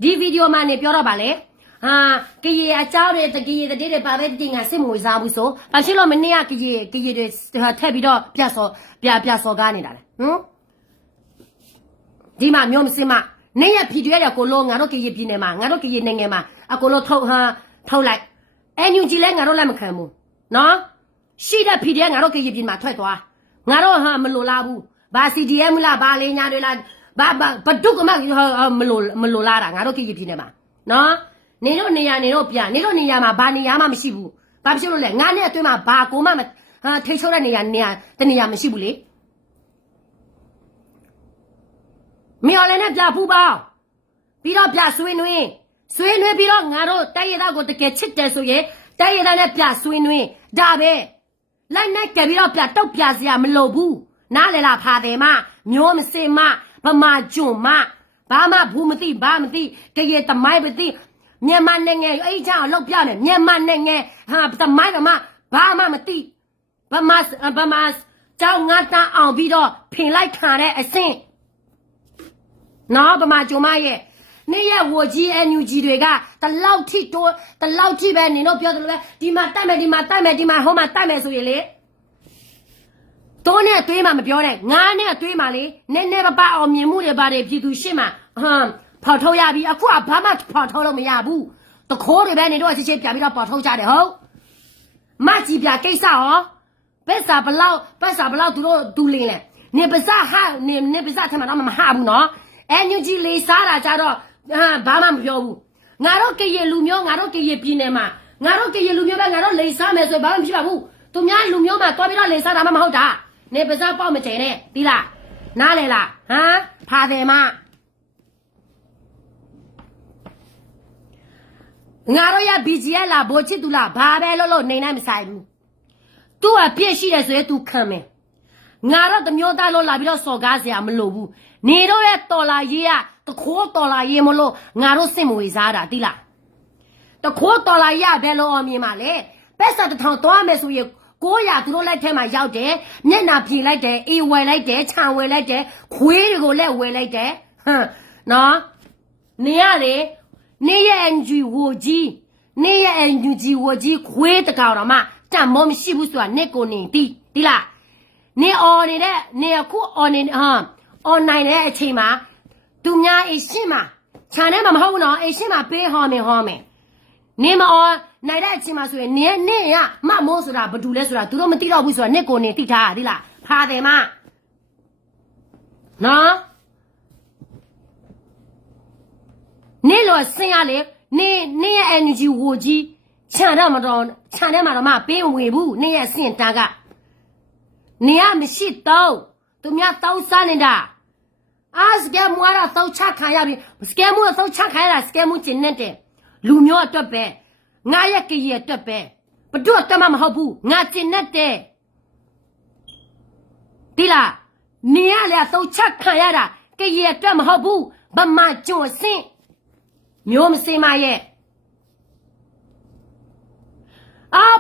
ဒီဗီဒီယိုမှာနေပြောတော့ပါလေဟာကရေအကြောင်းတွေတကရေတဲ့တွေပါပဲတင်ငါစစ်မွေစားဘူးဆိုဘာဖြစ်လို့မနေ့ကကရေတွေထက်ပြီးတော့ပြစောကားနေတာလဲဒီမှာမျိုးမစင်မနေ့ရဖီတွေရကိုလုံးငါတို့ကရေပြည်နယ်မှာငါတို့ကရေနိုင်ငံမှာအကိုလုံးထုတ်လိုက်NUGလဲငါတို့လက်မခံဘူးနော်ရှိတဲ့ဖီတွေငါတို့ကရေပြည်မှာထွက်သွားငါတို့မလိုလားဘူးဘာ CDM လားဘာလေးညာတွေလားဘာဒုက္ခမမလိုလားတာငါတို့ကရေပြည်နယ်မှာနော်နေတို့နေရနေတို့ပြနေတို့နေရမှာဘာနေရမှမရှိဘူးဘာဖြစ်လို့လဲငါနဲ့အတွင်းမှာဘာကိုမှထိတ်ချုပ်တဲ့နေရတနေရမရှိဘူးလေမြော်လည်းနဲ့ပြဖူးပေါပြီးတော့ပြဆွေးနွေးပြီးတော့ငါတို့တိုက်ရသားကိုတကယ်ချစ်တယ်ဆိုရင်တိုက်ရသားနဲ့ပြဆွေးနွေးဒါပဲလိုက်နဲ့ကြပြီးတော့ပြတောက်ပြစရာမလိုဘူးနားလေလားဖာတယ်မမျိုးမစင်မဗမာဂျုံမဘာမှဘူးမသိဘာမသိကြရတမိုင်းမသိမြန်မာနိုင်ငံအဲ့ချောင်းလောက်ပြမယ်မြန်မာနိုင်ငံဟာတမိုင်းကမှဘာမှမသိဗမာကျောင်းငါတန်းအောင်ပြီးတော့ဖင်လိုက်ခံတဲ့အဆင့်နော်ဗမာဂျုံမရဲ့နေ့ရက်ဝကြီး NUG တွေကတလောက်ထိပဲနင်တို့ပြောတယ်လို့ပဲဒီမှာတိုက်မယ်ဟိုမှာတိုက်မယ်ဆိုရင်လေတိုးနဲ့အသွေးမှမပြောနဲ့ငါနဲ့အသွေးမှလေနည်းနည်းပါအောင်မြင်မှုတွေပါတယ်ပြည်သူရှင်းမှာဖော်ထုတ်ရပြီအခုကဘာမှဖော်ထုတ်လို့မရဘူးတခိုးတွေပဲနေတော့စစ်စစ်ပြပြီးတော့ပေါ်ထုတ်ကြတယ်ဟုတ်မကြီးပြကိစ္စဟောပတ်စာဘလောက်သူတို့ဒူလင်းလဲနေပစာထမတော့မဟာဘူးနော် NUG လေးစားတာကြတော့ဘာမှမပြောဘူးငါတို့ကရေလူမျိုးငါတို့ကရေပြည်နယ်မှာငါတို့ကရေလူမျိုးပဲငါတို့လေးစားမယ်ဆိုဘာမှမဖြစ်ပါဘူးသူများလူမျိုးမှာတွားပြီးတော့လေးစားတာမှမဟုတ်တာနေပစားပေါ့မချင်နဲ့ဒီလားနားလေလားဖာတယ်မငါတို့ရ BGL လားဘောချစ်သူလားဘာပဲလို့နေနိုင်မဆိုင်ဘူးသူ့အပြည့်ရှိတယ်ဆိုရင် तू ခံမယ်ငါတို့တမျိုးသားလို့လာပြီးတော့စော်ကားစရာမလိုဘူးနေတို့ရဲ့တော်လာရေးကတခိုးတော်လာရေးမလို့ငါတို့စင်မွေစားတာတိလားတခိုးတော်လာရဘယ်လိုအမြင်ပါလဲပက်စာ1000သွားမယ်ဆိုရင်900သူတို့လက်ထဲမှာရောက်တယ်မျက်နှာပြင်လိုက်တယ်အေးဝယ်လိုက်တယ်ခြံဝယ်လိုက်တယ်ခွေးတွေကိုလည်းဝယ်လိုက်တယ်နော်နေရတယ်နေရဲ့ NG ဝကြီးခွေးတကောင်တော့မှတတ်မောမရှိဘူးဆိုတာနဲ့ကိုနေတိလားနေအော်နေတဲ့နေအခုအော်နေonline တဲ့အချိန်မှာသူများအရှင်းမှာခြံထဲမှာမဟုတ်ဘူးနော်အရှင်းမှာပေးဟောမယ်နေမအော်နိုင်တဲ့အချိန်မှာဆိုရင်နေရမမိုးဆိုတာဘာတူလဲဆိုတာသူတို့မသိတော့ဘူးဆိုတာနဲ့ကိုနေသိထားတာဒီလားဖာတယ်မနော်နေလို့ဆင်းရလေနေရဲ့ energy ဝကြီးခြံထဲမှာတော့မှပေးဝေဘူးနေရဲ့ဆင်တန်းကနေရမရှိတော့သူများတောင်းစားနေတာစကဲမွားတော့တောက်ချခံရပြီစကဲမွားတောက်ချခံရတာစကဲမွားကျင်နေတဲ့လူမျိုးအတွက်ပဲငါရဲ့ကရေအတွက်ပဲဘတို့အတွက်မှမဟုတ်ဘူးငါကျင်နေတဲ့ဒီလားနေရလေတောက်ချခံရတာကရေအတွက်မဟုတ်ဘူး ဗမာကျွန်းစင်မျိုးမစင်မရဲ့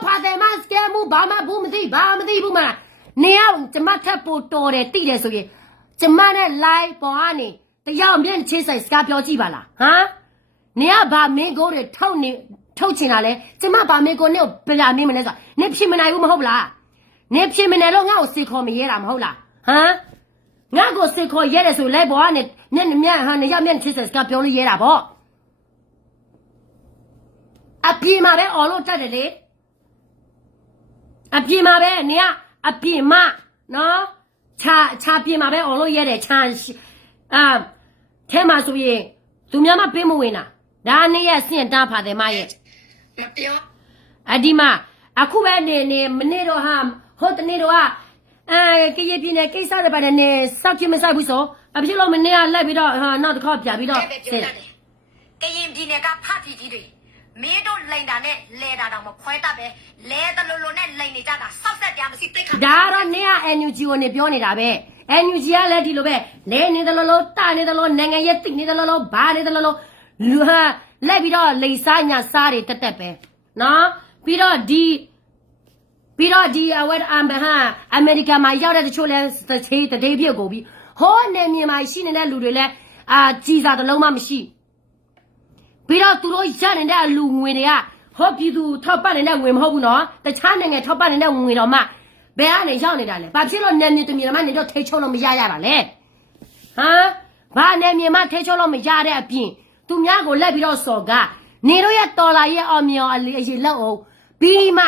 ဖာတယ်မစကဲမူဘာမှဘူးမသိဘာမသိဘူးမလားနေအောင်ကျမထပ်ပို့တော်တယ်တိတယ်ဆိုရင်ကျမနဲ့ live ပေါ်ကနေတယောက်မျက်နှာချင်းဆိုင်စကားပြောကြည့်ပါလားဟမ်နေကဘာမင်းကိုတွေထုတ်ချင်တာလဲကျမဘာမင်းကိုနဲ့ဘယ်လာမင်းမလဲဆိုတာနေဖြစ်မနိုင်ဘူးမဟုတ်လားနေဖြစ်မနေတော့ငါ့ကိုစေခေါ်မရဲတာမဟုတ်လားဟမ်ငါ့ကိုစေခေါ်ရဲတယ်ဆို live ပေါ်ကနေမျက်ဟာနေရောက်မျက်နှာချင်းဆိုင်စကားပြောလို့ရဲတာပေါ့အပြေမှာပဲအော်လို့တတ်တယ်လေအပြေမှာပဲနေကအပြေမှာနော်ချာပြေမှာပဲအော်လို့ရဲတယ်ချာထဲမှာဆိုရင်သူများမပေးမဝင်တာဒါနေရဲ့စင်တားပါတယ်မရဲ့မပြော အဒီမှာအခုပဲနေမနေ့တော့ဟာဟိုတနေ့တော့ကရေပြင်းနေကိစ္စတွေပါတယ်နေစောက်ချင်မဆိုင်ဘူးဆိုအဖြစ်လို့မနေ့ကလိုက်ပြီးတော့နောက်တစ်ခေါက်ပြပြီးတော့ကရင်ပြည်နယ်ကဖတ်တီကြီးတွေမင်းတို့လိန်တာနဲ့လဲတာတော့မခွဲတတ်ပဲလဲတလူလူနဲ့လိန်နေကြတာစောက်ဆက်ပြမရှိတိတ်ခါဒါတော့နေက NUG ကိုနေပြောနေတာပဲ NUG ကလည်းဒီလိုပဲလဲနေတယ်လို့တာနေတယ်လို့နိုင်ငံရဲ့တိနေတယ်လို့ဘာနေတယ်လို့လူဟာလက်ပြီးတော့လိန်စားညာစားတွေတက်ပဲနော်ပြီးတော့ဒီအဝတ်အမ်ဘဟာအမေရိကန်မှာရောက်တဲ့တချို့လဲတတိပြုတ်ကိုပြီးဟောနေမြန်မာရှိနေတဲ့လူတွေလဲကြီးစားတလုံးမှမရှိပြီးတော့သူတို့ရနေတဲ့အလူငွေတွေကဟောပြည်သူထောက်ပံ့နေတဲ့ငွေမဟုတ်ဘူးနော်တခြားနိုင်ငံထောက်ပံ့နေတဲ့ငွေတော့မှဘယ်ကနေရောက်နေတာလဲဘာဖြစ်လို့နေမြေတမြေမှနေတော့ထိချုံလို့မရတာလဲဟမ်ဘာနေမြေမှထိချုံလို့မရတဲ့အပြင်သူများကိုလက်ပြီးတော့စော်ကနေတို့ရဲ့တော်လာရဲ့အောင်မြော်အရေးလောက်အောင်ပြီးမှ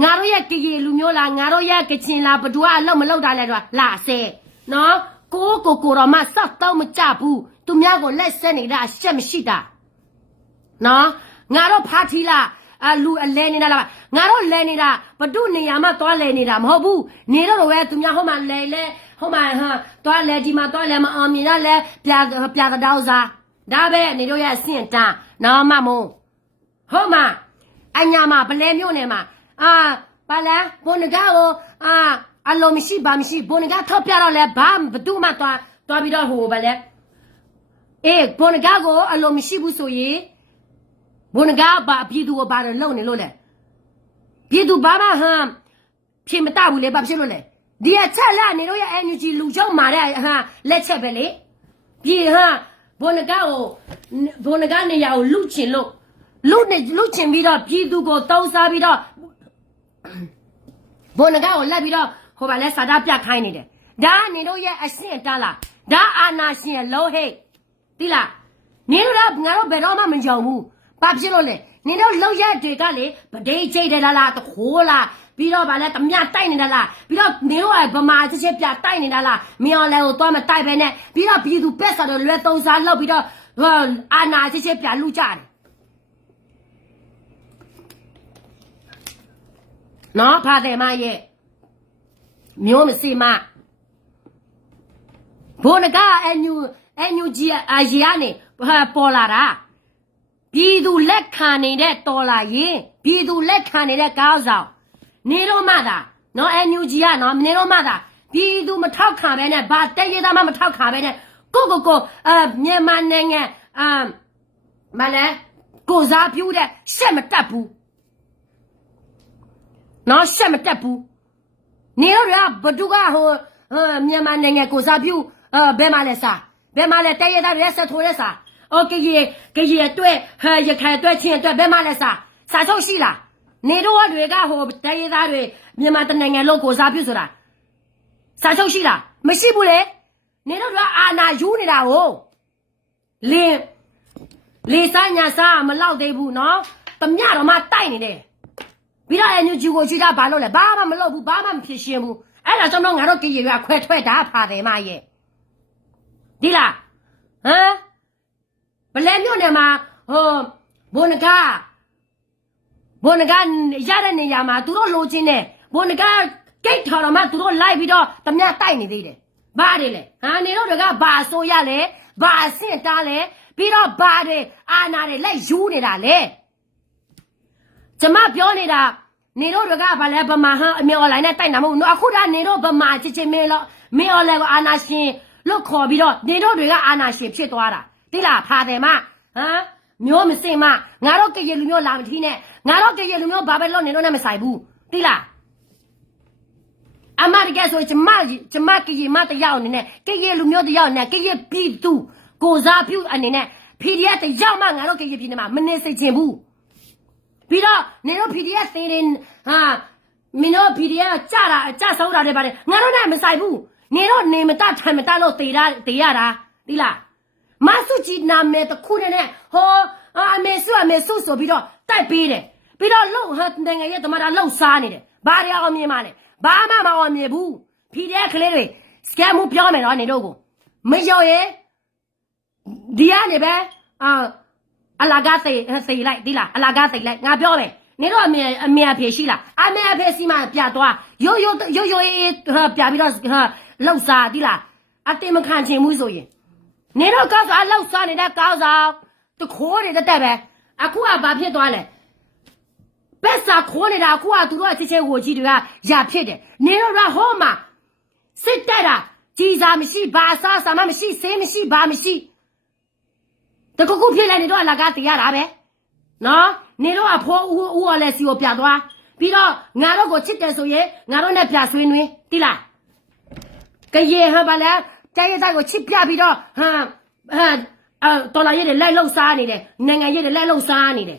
ငါတို့ရဲ့ကရေလူမျိုးလားငါတို့ရဲ့ကချင်လားဘဒူကအလောက်မလောက်တာလဲတော့လာဆဲနော်ကိုတော့မှစောက်တော့မကြဘူးသူများကိုလက်ဆက်နေတာအရှက်မရှိတာနော်ငါတို့ဖားထီလားလူအလဲနေတာလားငါတို့လဲနေတာဘဒုနေရာမှာသွားလဲနေတာမဟုတ်ဘူးနေတော့ပဲသူများဟိုမှာလဲဟိုမှာသွားလဲဒီမှာသွားလဲမအောင်မြင်ရလဲပြတောက်စားဒါပဲနေတို့ရဲ့အဆင့်တန်းနော်မမို့ဟုတ်မှာအညာမှာဗလဲမြို့နယ်မှာပါလဲဘုန်းကားကိုအလုံးမရှိပါမရှိဘုန်းကားထောက်ပြတော့လဲဘာဘဒုမှသွားပြီးတော့ဟိုဗလဲဘုန်းကားကိုအလုံးမရှိဘူးဆိုရင်ဘုန်းကားဘာပြည်သူကိုဘာလို့လုံနေလို့လဲပြည်သူဘာမှဖြေမတဘူးလေဘာဖြစ်လို့လဲဒီအချက်လာနေတော့ရဲ့ NUG လူကြောက်မာတဲ့လက်ချက်ပဲလေပြည်ဘုန်းကားကိုဘုန်းကားနေရာကိုလူချင်လို့လူချင်ပြီးတော့ပြည်သူကိုတောင်းစားပြီးတော့ဘုန်းကားကိုလက်ပြီးတော့ဟိုဘာလဲစာသားပြခိုင်းနေတယ်ဒါနေတော့ရဲ့အရှင်းတန်းလားဒါအာနာရှင်လုံးဟဲ့တိလားနေတော့ငါတို့ဘယ်တော့မှမကြောင်ဘူးဘာဖြစ်လို့လဲနေတော့လောက်ရတွေကလေဗဒိတ်ချိတ်တယ်လားတခိုးလားပြီးတော့ဗာလဲတမြတိုက်နေတာလားပြီးတော့နေတော့ဗမာချက်ပြတိုက်နေတာလားမင်းအောင်လဲကိုသွားမတိုက်ပဲနဲ့ပြီးတော့ပြည်သူပက်စားတော့လွယ်သုံးစားလောက်ပြီးတော့အာနာချက်ပြလူကြတယ်နော်ဖာတယ်မရဲ့မျိုးမစီမဘုန်းNUG အာရီကနေပေါ်လာတာပြည်သူလက်ခံနေတဲ့တော်လာရင်ပြည်သူလက်ခံနေတဲ့ကောင်းဆောင်နေတော့မှသာနော် NUG ကနော်နေတော့မှသာပြည်သူမထောက်ခံပဲနဲ့ဘာတက်ရသားမှမထောက်ခံပဲနဲ့ကိုမြန်မာနိုင်ငံမလဲကိုစားပြူးတဲ့ရှက်မတက်ဘူးနော်ရှက်မတက်ဘူးနေတော့ဘဒုကဟိုမြန်မာနိုင်ငံကိုစားပြူးဘယ်မှာလဲစားဘယ်မှာလဲတက်ရသားရက်ဆက်ထိုးရက်စားโอเคရေအတွက်ရခိုင်အတွက်ချင်းအတွက်ဘယ်မှလဲစာချုပ်ရှိလားနေတော့တွေကဟိုတရေသားတွေမြန်မာတနိုင်ငံလုံးကိုစားပြုဆိုတာစာချုပ်ရှိလားမရှိဘူးလေနေတော့အာနာယူနေတာကိုလေစားညာစားမလောက်သေးဘူးနော်တမျှတော့မှတိုက်နေတယ်ပြီးတော့ NUG ကိုချွေးတာဘာလို့လဲဘာမှမလုပ်ဘူးဘာမှမဖြစ်ရှင်းဘူးအဲ့ဒါကြောင့်တော့ငါတို့ကရေရွာခွဲထွက်တာဖာတယ်မရဲ့ဒီလားဗလဲမြို့နယ်မှာဘုန်းကားရတဲ့နေရာမှာသူတို့လိုချင်တယ်ဘုန်းကားဂိတ်ထော်တော်မှာသူတို့လိုက်ပြီးတော့တမတိုက်နေသေးတယ်ဘာတွေလဲနေတော့တကဘာဆိုရလဲဘာအဆင့်တားလဲပြီးတော့ဘာတွေအာနာတွေလိုက်ယူနေတာလဲကျမပြောနေတာနေတော့တကဘာလဲဗမာအမေအွန်လိုင်းနဲ့တိုက်တာမဟုတ်ဘူးအခုဒါနေတော့ဗမာချစ်မင်းအွန်လိုင်းကိုအာနာရှင် လုတ်ခေါ်ပြီးတော့နေတို့တွေကအာနာရှင်ဖြစ်သွားတာတိလားဖာတယ်မဟမ်မျိုးမစင်မငါတို့ကရေလူမျိုးလာမထီးနဲ့ငါတို့ကရေလူမျိုးဘာပဲလို့နေတို့နဲ့မဆိုင်ဘူးတိလားအမရကဆိုကျမကရေမတယောက်အနေနဲ့ကရေလူမျိုးတယောက်နဲ့ကရေပြည်သူကိုစားပြုအနေနဲ့ PDF တယောက်မှငါတို့ကရေပြည်နေမှာမနေစိတ်ချင်ဘူးပြီးတော့နေတို့ PDF သင်ရင်ဟာမင်းတို့ PDF ကြဆုံးတာတွေပါတယ်ငါတို့နဲ့မဆိုင်ဘူးနေတော့နေမတထိုင်မတလို့တေရတာဒီလားမဆုချီနာမဲတခုနဲ့ဟောအမေဆုဆိုပြီးတော့တိုက်ပေးတယ်ပြီးတော့လုံဟာနိုင်ငံရဲ့တမတာလုံစားနေတယ်ဘာရအောင်မြင်ပါလဲဘာမှမအောင်မြင်ဘူး PDF ကလေးတွေစကမ်မှုပြောမယ်နော်နေတို့ကိုမရော်ရဲဒီကနေပဲအလာကားသိလိုက်ဒီလားအလာကားသိလိုက်ငါပြောမယ်နေတော့အမေအဖေရှိလားအမေအဖေစီမပြသွားရိုးပြပြီးတော့လှုပ်စားဒီလားအတင်မခံချင်ဘူးဆိုရင်နေတော့ကောက်စားလှုပ်စားနေတဲ့ကောက်စားတခိုးတွေတက်ပဲအခုကဘာဖြစ်သွားလဲပက်စာခိုးနေတာအခုကသူတို့အချစ်ချဲဝိုကြီးတွေကရဖြစ်တယ်နေတော့ဟောမှာစစ်တက်တာကြီးစားမရှိဘာစားစားမှမရှိဆေးမရှိဘာမရှိတခုခုဖြစ်လဲနေတော့အလကားတရားတာပဲနော်နေတော့အဖိုးဦးော်လဲစီကိုပြသွားပြီးတော့ငါတို့ကိုချစ်တယ်ဆိုရင်ငါတို့နဲ့ပြဆွေးနွေးတိလားကရေဟမ်ပါလဲတဲရတဲ့ကိုချစ်ပြပြီးတော့တော်လာရဲတွေလိုက်လှုပ်စားနေတယ်နိုင်ငံရဲတွေလိုက်လှုပ်စားနေတယ်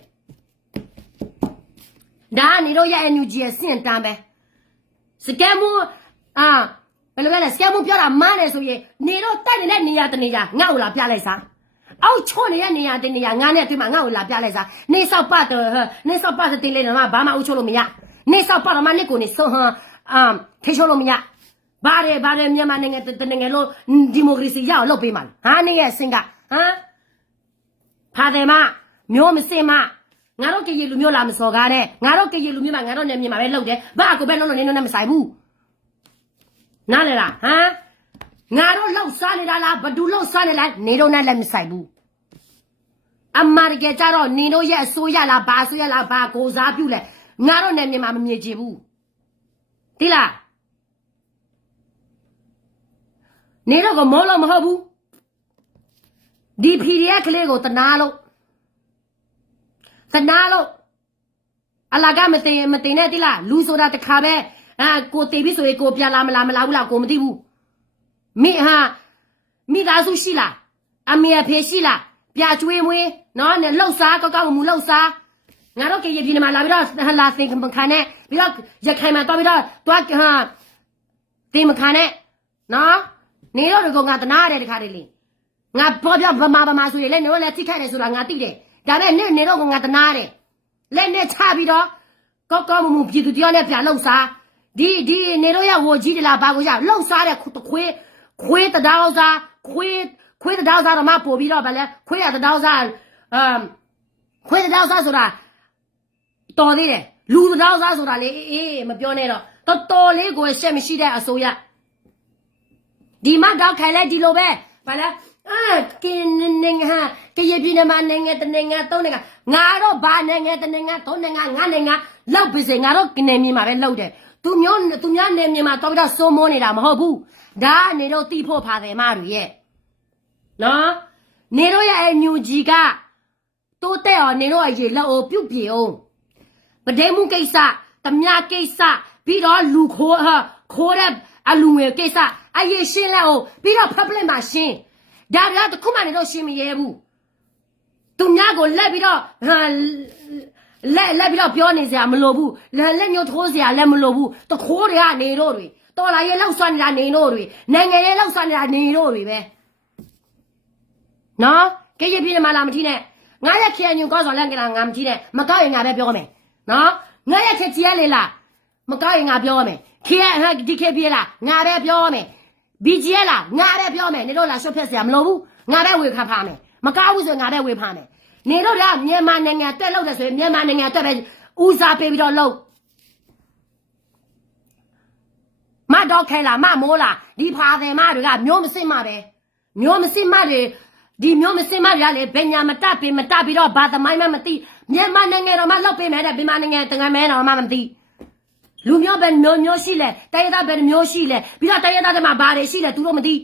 ဒါကနေတော့ရဲ့ NUG ရဲ့စင်တန်းပဲစကမ်မူဘယ်လိုလဲစကမ်မူပြောတာမားတယ်ဆိုရင်နေတော့တက်နေတဲ့နေရာတနေရာငါ့ကိုလာပြလိုက်စားအောက်ချွနေတဲ့နေရာတနေရာငါနဲ့အတွေ့မှာငါ့ကိုလာပြလိုက်စားနေဆောက်ပတ်တင်လေးတော့ဘာမှအုပ်ချုပ်လို့မရနေဆောက်ပတ်တော့မနစ်ကိုနေဆုံးထိချုပ်လို့မရဘာရဲမြန်မာနိုင်ငံတနိုင်ငံလို့ဒီမိုကရေစီရအောင်လုပ်ပေးမှာဟာနေရဲ့စင်ကဖာတယ်မမျိုးမစင်မငါတို့ကရေလူမျိုးလာမစော်ကားနဲ့ငါတို့ကရေလူမျိုးမှာငါတို့နေမြန်မာပဲလုပ်တယ်ဘာကိုပဲလုံးလုံးနေနေမဆိုင်ဘူးနားလေလားငါတို့လောက်စားနေတာလားဘဒူလောက်စားနေလားနေတော့နဲ့လည်းမဆိုင်ဘူးအမရကကြတော့နေတို့ရဲ့အစိုးရလားဘာအစိုးရလားဘာကိုစားပြုလဲငါတို့နဲ့မြန်မာမမြင်ချင်ဘူးတိလားနေတော့ကမောလို့မဟုတ်ဘူးဒီ PDF ကလေးကိုတနာလို့အလာကမတင်နဲ့တိလားလူဆိုတာတခါပဲကိုတေပြီးဆိုရင်ကိုပြန်လာမလားဘူးလားကိုမသိဘူးမိသားစုရှိလားအမေအဖေရှိလားပြကျွေးမွေးနော်နဲ့လှုပ်စားကောက်မူလှုပ်စားငါတို့ကရေပြည်မှာလာပြီးတော့လာစင်ခံနဲ့ပြီးတော့ရခိုင်မှာတော့ပြီးတော့တင်မခံနဲ့နော်နေတော့ဒီကောင်ငါတနာရတယ်တခါတည်းလေငါပေါ်ပြဗမာဆိုရင်လည်းနေတော့လည်းထိခိုက်တယ်ဆိုတာငါသိတယ်ဒါပေမဲ့နေတော့ငါတနာရတယ်လက်နဲ့ချပြီးတော့ကောက်မူပြည်သူတယောက်နဲ့ပြန်လှုပ်စားဒီနေတော့ရဝကြီးတလားဘာကိုရလှုပ်စားတဲ့ခွေးတဒေါင်းစားခွေးတဒေါင်းစားတော့မပို့ပြီးတော့ဗလဲခွေးရတဒေါင်းစားခွေးတဒေါင်းစားဆိုတာတော်သေးတယ်လူတဒေါင်းစားဆိုတာလေအေးမပြောနဲ့တော့တော်လေးကိုရှက်မရှိတဲ့အစိုးရဒီမတော့ခိုင်လိုက်ဒီလိုပဲဗလဲကင်းနိုင်ငံကရပြည်နယ်မှာနိုင်ငံတနိုင်ငံသုံးနိုင်ငံငါတော့ဘာနိုင်ငံတနိုင်ငံသုံးနိုင်ငံငါနိုင်ငံလောက်ပြီစေငါတော့ကနေမြေမှာပဲလောက်တယ်သူများနေမြေမှာတော့စိုးမိုးနေတာမဟုတ်ဘူးဒါနေတော့တီးဖို့ဖာတယ်မတို့ရဲ့နော်နေတော့ရဲ့ညူကြီးကတိုးတဲ့အောင်နေတော့ရေလက်အိုပြုတ်ပြေအောင်ပဒဲမှုကိစ္စတမကိစ္စပြီးတော့လူခိုးတဲ့အလူငွေကိစ္စအရေးရှင်းလက်အောင်ပြီးတော့ problem မှာရှင်းဒါရတခုမှနေတော့ရှင်းမရဲဘူးသူများကိုလက်ပြီးတော့လက်ပြီးတော့ပြောနေစရာမလိုဘူးလက်ညှိုးထိုးစရာလည်းမလိုဘူးတခိုးတွေကနေတော့တွေတော်လာရဲ့လောက်ဆွမ်းနေတာနေတော့တွေနိုင်ငံရဲ့လောက်ဆွမ်းနေတာနေတော့တွေပဲနော်ကဲရပြင်းမှာလာမထီးနဲ့ငါရက်ခရညုံကောဆိုလန့်ကြတာငါမထီးနဲ့မကောက်ရင်ငါပဲပြောမယ်နော်ငါရက်ခကြီးရလေလားမကောက်ရင်ငါပြောမယ်ခေဒီခေပြေးလားငါပဲပြောမယ်BGL လားငါပဲပြောမယ်နေတော့လာရှုပ်ဖြက်စရာမလိုဘူးငါပဲဝေခါဖားမယ်မကောက်ဘူးဆိုငါပဲဝေဖားမယ်နေတော့ကမြန်မာနိုင်ငံတက်လို့တယ်ဆိုရင်မြန်မာနိုင်ငံတက်ပဲဦးစားပေးပြီးတော့လှုပ်မတော့ခဲလားမမိုးလားဒီဖာတယ်မတွေကမျိုးမစစ်မပဲမျိုးမစစ်မတွေဒီမျိုးမစစ်မတွေကလေဘယ်ညာမတက်ပြီးတော့ဘာသမိုင်းမှမသိမြန်မာနိုင်ငံတော်မှလှုပ်ပေးမယ်တဲ့မြန်မာနိုင်ငံတငယ်မဲတော်မှမသိလူမျိုးပဲမျိုးရှိလဲတိုင်းရသားပဲမျိုးရှိလဲပြီးတော့တိုင်းရသားတွေမှာဘာတွေရှိလဲသူတို့မသိ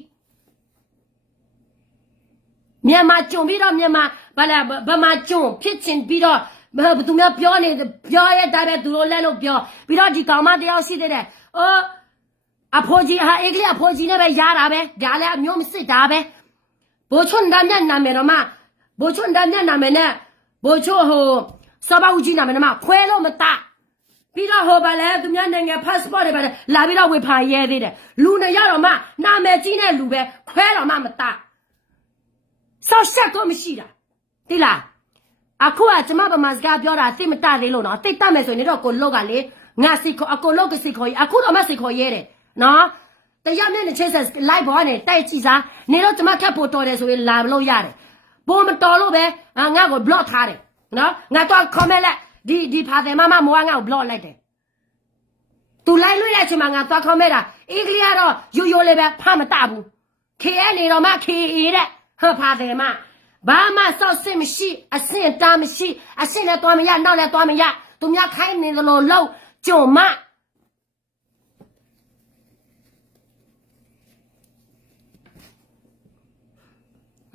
မြန်မာကြုံပြီးတော့မြန်မာဘာလဲဗမာကြုံဖြစ်ချင်ပြီးတော့သူများပြောရတဲ့သူတို့လက်လို့ပြောပြီးတော့ဒီကောင်မတယောက်ရှိတဲ့အဖိုးကြီးဟာအေးကလေးအဖိုးကြီးနဲ့ပဲရတာပဲဒါလည်းအမျိုးမစစ်တာပဲဘိုးချွန်းတမ်းနဲ့နာမည်တော့မှဘိုးချွန်းတမ်းနဲ့နာမည်နဲ့ဘိုးချွဟိုစဘာဦးကြီးနာမည်တော့မှခွဲလို့မတပြီးတော့ဟိုဘာလဲသူများနိုင်ငံ passport တွေပဲလာပြီးတော့ဝေဖန်ရဲသေးတယ်လူနဲ့ရတော့မှနာမည်ကြီးနဲ့လူပဲခွဲတော့မှမတဆောက်ဆက်ကိုမရှိတာတိလားအခုကကျမဗမာစကားပြောတာသိမတသေးလို့နော်သိတတ်မယ်ဆိုရင်တော့ကိုလောက်ကလေငါစီခေါ်အကိုလောက်ကစီခေါ်အခုတော့မစီခေါ်ရဲတယ်နော်တရားမျက်နှာချင်းဆက် live ဘောနဲ့တိုက်ကြည့်စားနေတော့ကျမခက်ဖို့တော်တယ်ဆိုရင်လာလို့ရတယ်ပိုမတော်လို့ပဲငါ့ကို block ထားတယ်နော်ငါတော့ comment လက်ဒီဖာတယ်မမမိုးငါ့ကို block လိုက်တယ်သူလိုက်လွှဲတဲ့အချိန်မှာငါသွား comment တာအင်္ဂလိပ်ကတော့ရိုးလေးပဲဖမတဘူး KN နေတော့မှ KA တဲ့ဟောဖာတယ်မဘာမှစောက်စစ်မရှိအဆင့်တာမရှိအဆင့်လည်းသွားမရနောက်လည်းသွားမရသူများခိုင်းနေသလိုလောက်ကြုံမ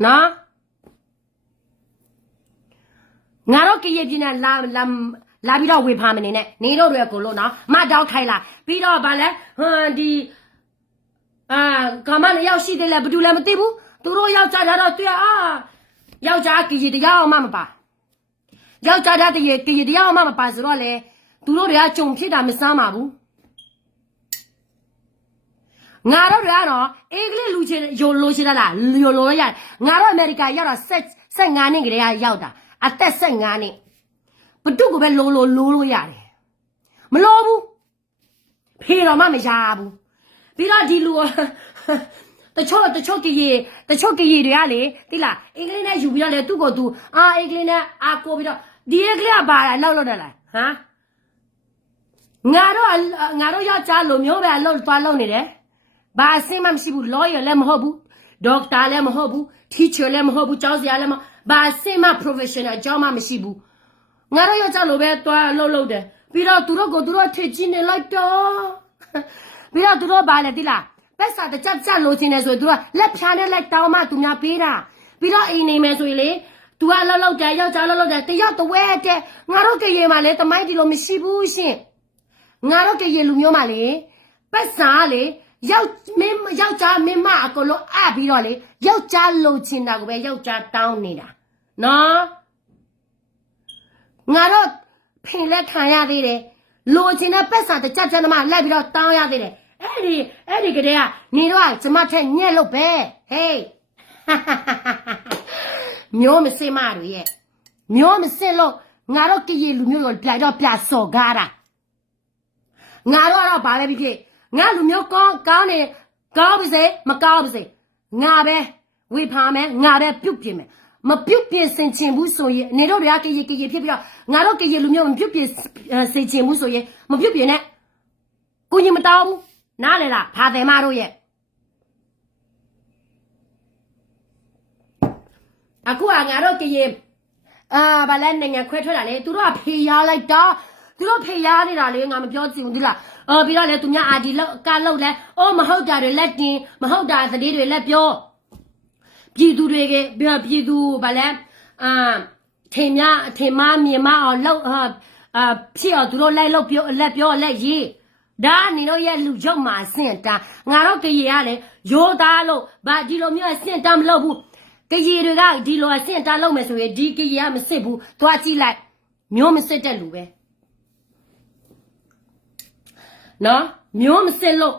နော်ငါတို့ကရပြင်းနဲ့လာပြီးတော့ဝေဖန်မနေနဲ့နေတို့တွေကိုလို့နော်မတောက်ခိုင်းလာပြီးတော့ဗာလဲဒီကမ္မနဲ့ရောက်ရှိသေးလဲဘယ်သူလဲမသိဘူးသူတို့ယောက်ျားတော့တွေ့ယောက်ျားကကြီးတရားအောင်မပါယောက်ျားတဲ့ကကြီးတရားအောင်မပါဆိုတော့လေသူတို့တွေကကြုံဖြစ်တာမစမ်းပါဘူးငါတို့တွေကတော့အင်္ဂလိပ်လူချင်းရိုလိုချင်တာလားရိုလိုရငါတို့အမေရိကန်ရောက်တာ15နှစ်ကလေးကရောက်တာအသက်15နှစ်ဘတုကိုပဲလိုလို့ရတယ်မလိုဘူးဖေတော်မှမရဘူးပြီးတော့ဒီလူတချို့ကကြီးတွေကလေတိလားအင်္ဂလိပ်နဲ့ယူပြီးတော့လေသူ့ကိုသူအင်္ဂလိပ်နဲ့ကိုပြီးတော့ဒီအင်္ဂလိပ်ကပါလာလောက်တယ်လားဟမ်ငါတို့ယောက်ျားလိုမျိုးပဲအလုပ်သွားလုပ်နေတယ်ဘာအစင်းမှမရှိဘူး lawyer လည်းမဟုတ်ဘူး doctor လည်းမဟုတ်ဘူး teacher လည်းမဟုတ်ဘူးကျောင်းဆရာလည်းမဘာအစင်းမှ professional အကြောင်းမှမရှိဘူးငါတို့ယောက်ျားလိုပဲသွားလုပ်တယ်ပြီးတော့သူတို့ထစ်ချင်းနေလိုက်တော့ပြီးတော့သူတို့ဘာလဲတိလားပက်စာတကြလို့ချင်းနေဆိုရင်သူကလက်ဖြားနဲ့လိုက်တောင်းမှသူများပေးတာပြီးတော့အိမ်နေမယ်ဆိုရင်လေသူကလောက်တယ်ယောက်ျားလောက်တယ်တယောက်တဝဲတဲ့ငါတို့ကရေမှာလေတမိုင်းဒီလိုမရှိဘူးရှင်ငါတို့ကရေလူမျိုးမှာလေပက်စာလေယောက်ျားမင်းမအကလို့အပြီးတော့လေယောက်ျားလိုချင်တာကိုပဲယောက်ျားတောင်းနေတာနော်ငါတို့ဖင်လက်ခံရသေးတယ်လိုချင်တဲ့ပက်စာတကြသမားလိုက်ပြီးတော့တောင်းရသေးတယ်အဲ့ဒီကလေးကနေတော့ကျမထက်ညက်လို့ပဲဟေးမျိုးမစင်မတွေရဲ့မျိုးမစင်လို့ငါတို့ကရေလူမျိုးကိုပြစော်ကားတာငါတို့ကတော့ဘာလဲဖြစ်ငါလူမျိုးကောင်းပါစေမကောင်းပါစေငါပဲဝေဖန်မယ်ငါပဲပြုတ်ပြင်မယ်မပြုတ်ပြင်စင်ချင်ဘူးဆိုရင်နေတို့တွေကကရေဖြစ်ပြီးတော့ငါတို့ကရေလူမျိုးမပြုတ်ပြင်စင်ချင်ဘူးဆိုရင်မပြုတ်ပြင်နဲ့ကိုကြီးမတောင်းဘူးနားလေလားဖာတယ်မတို့ရဲ့အခုကငါတို့ကရေဘာလဲနိုင်ငံခွဲထွက်တာလေသူတို့ကဖေးရလိုက်တာသူတို့ဖေးရနေတာလေငါမပြောချင်ဘူးဒီလားပြီးတော့လေသူများဒီလောက်ကလောက်လဲမဟုတ်တာတွေလက်တင်မဟုတ်တာသတိတွေလက်ပြောပြည်သူတွေကပြည်သူဘာလဲထင်မမြင်မအောင်လောက်ဖြစ်အောင်သူတို့လိုက်လို့ပြောလက်ပြောလက်ရေးဒါနေတော့ရဲ့လူရုပ်မှာအဆင့်တာငါတော့ကရေကလေရိုးသားလို့ဘာဒီလိုမျိုးအဆင့်တာမလုပ်ဘူးကရေတွေကဒီလိုအဆင့်တာလုပ်မယ်ဆိုရင်ဒီကရေကမစစ်ဘူးသွားကြည့်လိုက်မျိုးမစစ်တဲ့လူပဲနော်မျိုးမစစ်လို့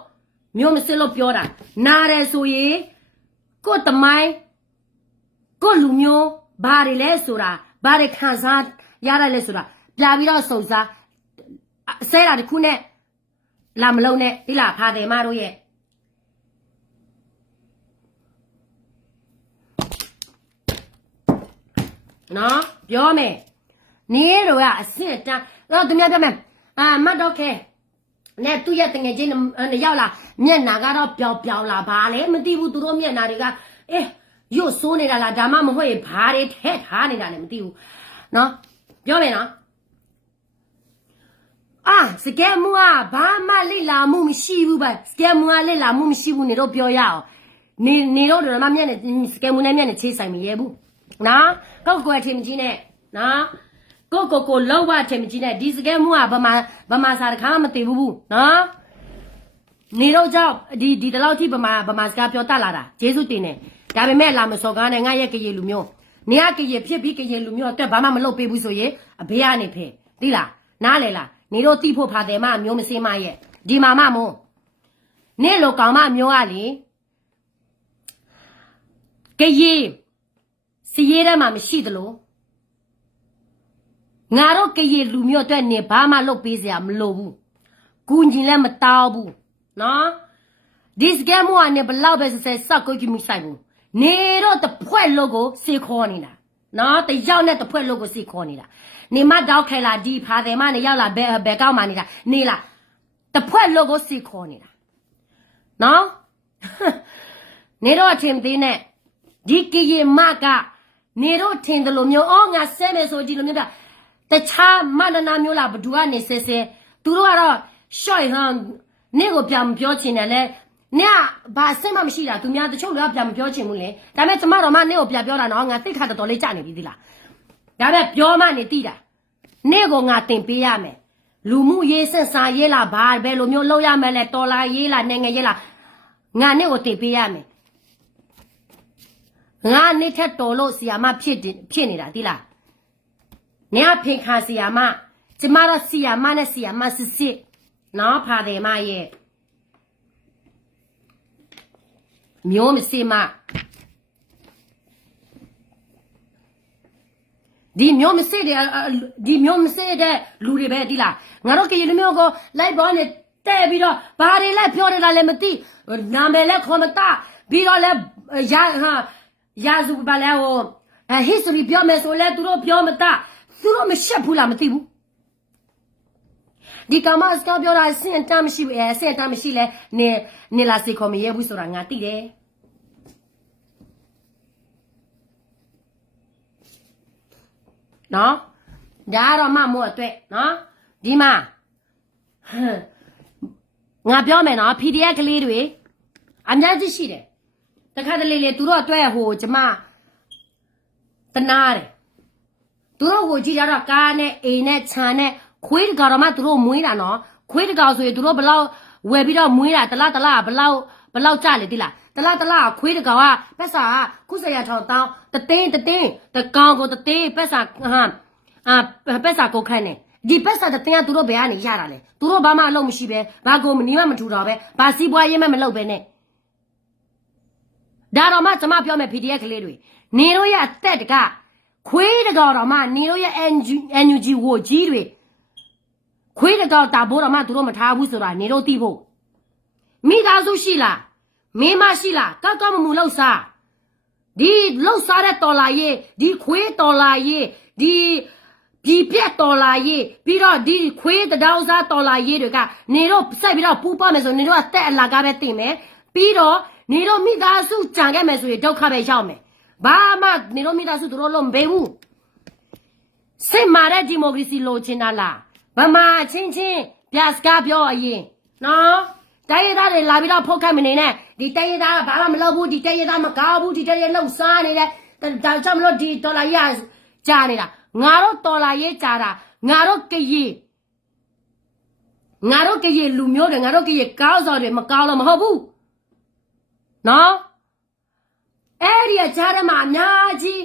ပြောတာနားတယ်ဆိုရင်ကိုတမိုင်းကိုလူမျိုးဘာတွေလဲဆိုတာဘာတွေခံစားရရလဲဆိုတာပြပြီးတော့စုံစားဆဲတာတခုနဲ့လာမလုံးနဲ့ဒီလားဖာတယ်မတို့ရဲ့နော်ပြောမယ်နေတော့ကအဆင့်တန်းတော့သူများပြောမယ်မတ်တော့ခဲနဲ့သူ့ရဲ့တငယ်ချင်းရောက်လာမျက်နာကတော့ပျောက်လာပါလေမသိဘူးသူတို့မျက်နာတွေကရုပ်ဆိုးနေတာလားဒါမှမဟုတ်ရင်ဘာတွေထည့်ထားနေတာလည်းမသိဘူးနော်ပြောမယ်နော်စကဲမူဘာမှလိလာမှုမရှိဘူးပဲစကဲမူလိလာမှုမရှိဘူးနေတော့ပြောရအောင် နေတော့တော့မမြက်နဲ့စကဲမူနဲ့မြက်နဲ့ချေးဆိုင်မရဲဘူးနော်ကောက်ကွယ်ထင်ကြီးနဲ့နော်ကိုလောက်ဝထင်ကြီးနဲ့ဒီစကဲမူကဗမာစာတခါမှမသိဘူးနော်နေတော့ကြောင့်ဒီတလောက်ထိဗမာစကားပြောတတ်လာတာဂျေစုတင်တယ်ဒါပေမဲ့လာမစော်ကားနဲ့ငါရဲ့ကရေလူမျိုးနေကရေဖြစ်ပြီးကရေလူမျိုးအတွက်ဘာမှမလုပ်ပေးဘူးဆိုရင်အဘေးကနေဖေးသိလားနားလေလားနေတော့တိဖို့ဖာတယ်မမျိုးမစင်းမရဲ့ဒီမာမမို့နေလိုကောင်မမျိုးကလေကရေစီရဲထဲမှာမရှိသလိုငါတို့ကရေလူမျိုးအတွက်နေဘာမှလုပ်ပေးစရာမလိုဘူးကူညီလည်းမတောင်းဘူးနော်ဒီစကဲမို့ကနေဘလောက်ပဲဆက်ဆောက်ကိုကြည့်မိဆိုင်ဘူးနေတော့တဖွဲ့လို့ကိုစေခေါ်နေတာနော်တယောက်နဲ့တဖွဲ့လို့ကိုစေခေါ်နေတာနေမတောက်ခဲလာဒီဖာတယ်မနေရောက်လာဘယ်ကောက်မှနေတာနေလာတဖွဲ့လို့ကိုစေခေါ်နေတာနော်နေတော့အထင်သေးနဲ့ဒီကရေမကနေတော့ထင်တယ်လို့မျိုးအော်ငါဆဲမယ်ဆိုကြည့်လို့မျိုးပြတခြားမနနာမျိုးလားဘဒူကနေဆဲသူတို့ကတော့ရှော့ဟန်နေကိုပြန်ပြောချင်တယ်လေနေကဘာအဆင်မှမရှိတာသူများတချို့လူကပြန်မပြောချင်ဘူးလေဒါပေမဲ့ကျမတော်မနေကိုပြန်ပြောတာနော်ငါတိတ်ခါတော်လေးကြာနေပြီသီလားဒါပေမဲ့ပြောမှနေတိတာနေကိုငါတင်ပေးရမယ်လူမှုရေးဆက်စာရေးလားဘာပဲလိုမျိုးလုပ်ရမယ်လဲတော်လာရေးလားနိုင်ငံရေးလားငါနေကိုတင်ပေးရမယ်ငါနေထက်တော်လို့ဆီယာမဖြစ်နေတာသီလားနေကဖင်ခါဆီယာမကျမတို့ဆီယာမနဲ့ဆီယာမစစ်နော်ဖာတယ်မရဲ့မျိုးမစေမဒီမျိုးမစေတဲ့လူတွေပဲဒီလားငါတို့ကရေလူမျိုးကိုလိုက်ပေါ်နေတဲ့ပြီးတော့ဘာတွေလဲပြောနေတာလည်းမသိနာမည်လည်းခေါ်မတပြီးတော့လည်းရာစုပါလဲဟိုhistory ပြောမယ်ဆိုလဲသူတို့ပြောမတသူတို့မရှက်ဘူးလားမသိဘူးဒီကမစကပြောတာစင်တမ်းမရှိဘူးစင်တမ်းမရှိလဲနေလာစေခေါ်မရဲဘူးဆိုတာငါသိတယ်နော်ဒါတော့မမို့အတွက်နော်ဒီမှာငါပြောမယ်နော် PDF ကလေးတွေအများကြီးရှိတယ်တခါတလေလေသူတို့အတွက်ဟိုကျမတနာတယ်သူတို့ကိုကြည့်ကြတော့ကားနဲ့အိမ်နဲ့ခြံနဲ့ခွေးတကောင်တော့မှသူတို့မွေးတာနော်ခွေးတကောင်ဆိုရင်သူတို့ဘလောက်ဝယ်ပြီးတော့မွေးတာတလားဘလောက်ကြလေတိလားတလားခွေးတကောင်ကပတ်စာခုစရထောင်တောင်းတကောင်ကိုတသိန်းပတ်စာပတ်စာကိုခန့်နေဒီပတ်စာတသိန်းကသူတို့ဘယ်ကနေရတာလဲသူတို့ဘာမှအလုပ်မရှိပဲဘာကိုမနီးမထူတော့ပဲဘာစီးပွားရေးမလုပ်ပဲနဲ့ဒါတော့မှကျမပြောမယ် PDF ကလေးတွေနေတို့ရဲ့အသက်ကခွေးတကောင်တော့မှနေတို့ရဲ့ NUG ဝကြီးတွေခွေးတကောင်တာဘိုးတော်မှသူတို့မထားဘူးဆိုတာနေတို့သိဖို့မိသားစုရှိလားမင်းမရှိလားကောက်မမူလောက်စားဒီလောက်စားတဲ့တော်လာရေးဒီခွေးတော်လာရေးဒီပြည်ပြက်တော်လာရေးပြီးတော့ဒီခွေးတောင်စားတော်လာရေးတွေကနေတော့စိုက်ပြီးတော့ပူပါမယ်ဆိုနေတော့အသက်အလာကားပဲတင်မယ်ပြီးတော့နေတော့မိသားစုကြံခဲ့မယ်ဆိုရင်ဒုက္ခပဲရောက်မယ်ဘာမှနေတော့မိသားစုတို့လုံးမပေးဘူးစစ်မာတဲ့ဒီမိုကရေစီလိုချင်တာလားဗမာချင်းပြစကားပြောအရင်နော်တိုင်းရသားတွေလာပြီးတော့ဖုတ်ခတ်မနေနဲ့ဒီတိုင်းရသားကဘာမှမလုပ်ဘူးဒီတိုင်းရသားမကောင်းဘူးဒီတိုင်းရလှုပ်ရှားနေတယ်ဒါကြောင့်မလို့ဒီဒေါ်လာရကြာနေတာငါတို့ဒေါ်လာရေးကြာတာငါတို့ကရေလူမျိုးတွေငါတို့ကရေကောင်းစော်တွေမကောင်းလို့မဟုတ်ဘူးနော်အဲ့ဒီအကြားထဲမှာအများကြီး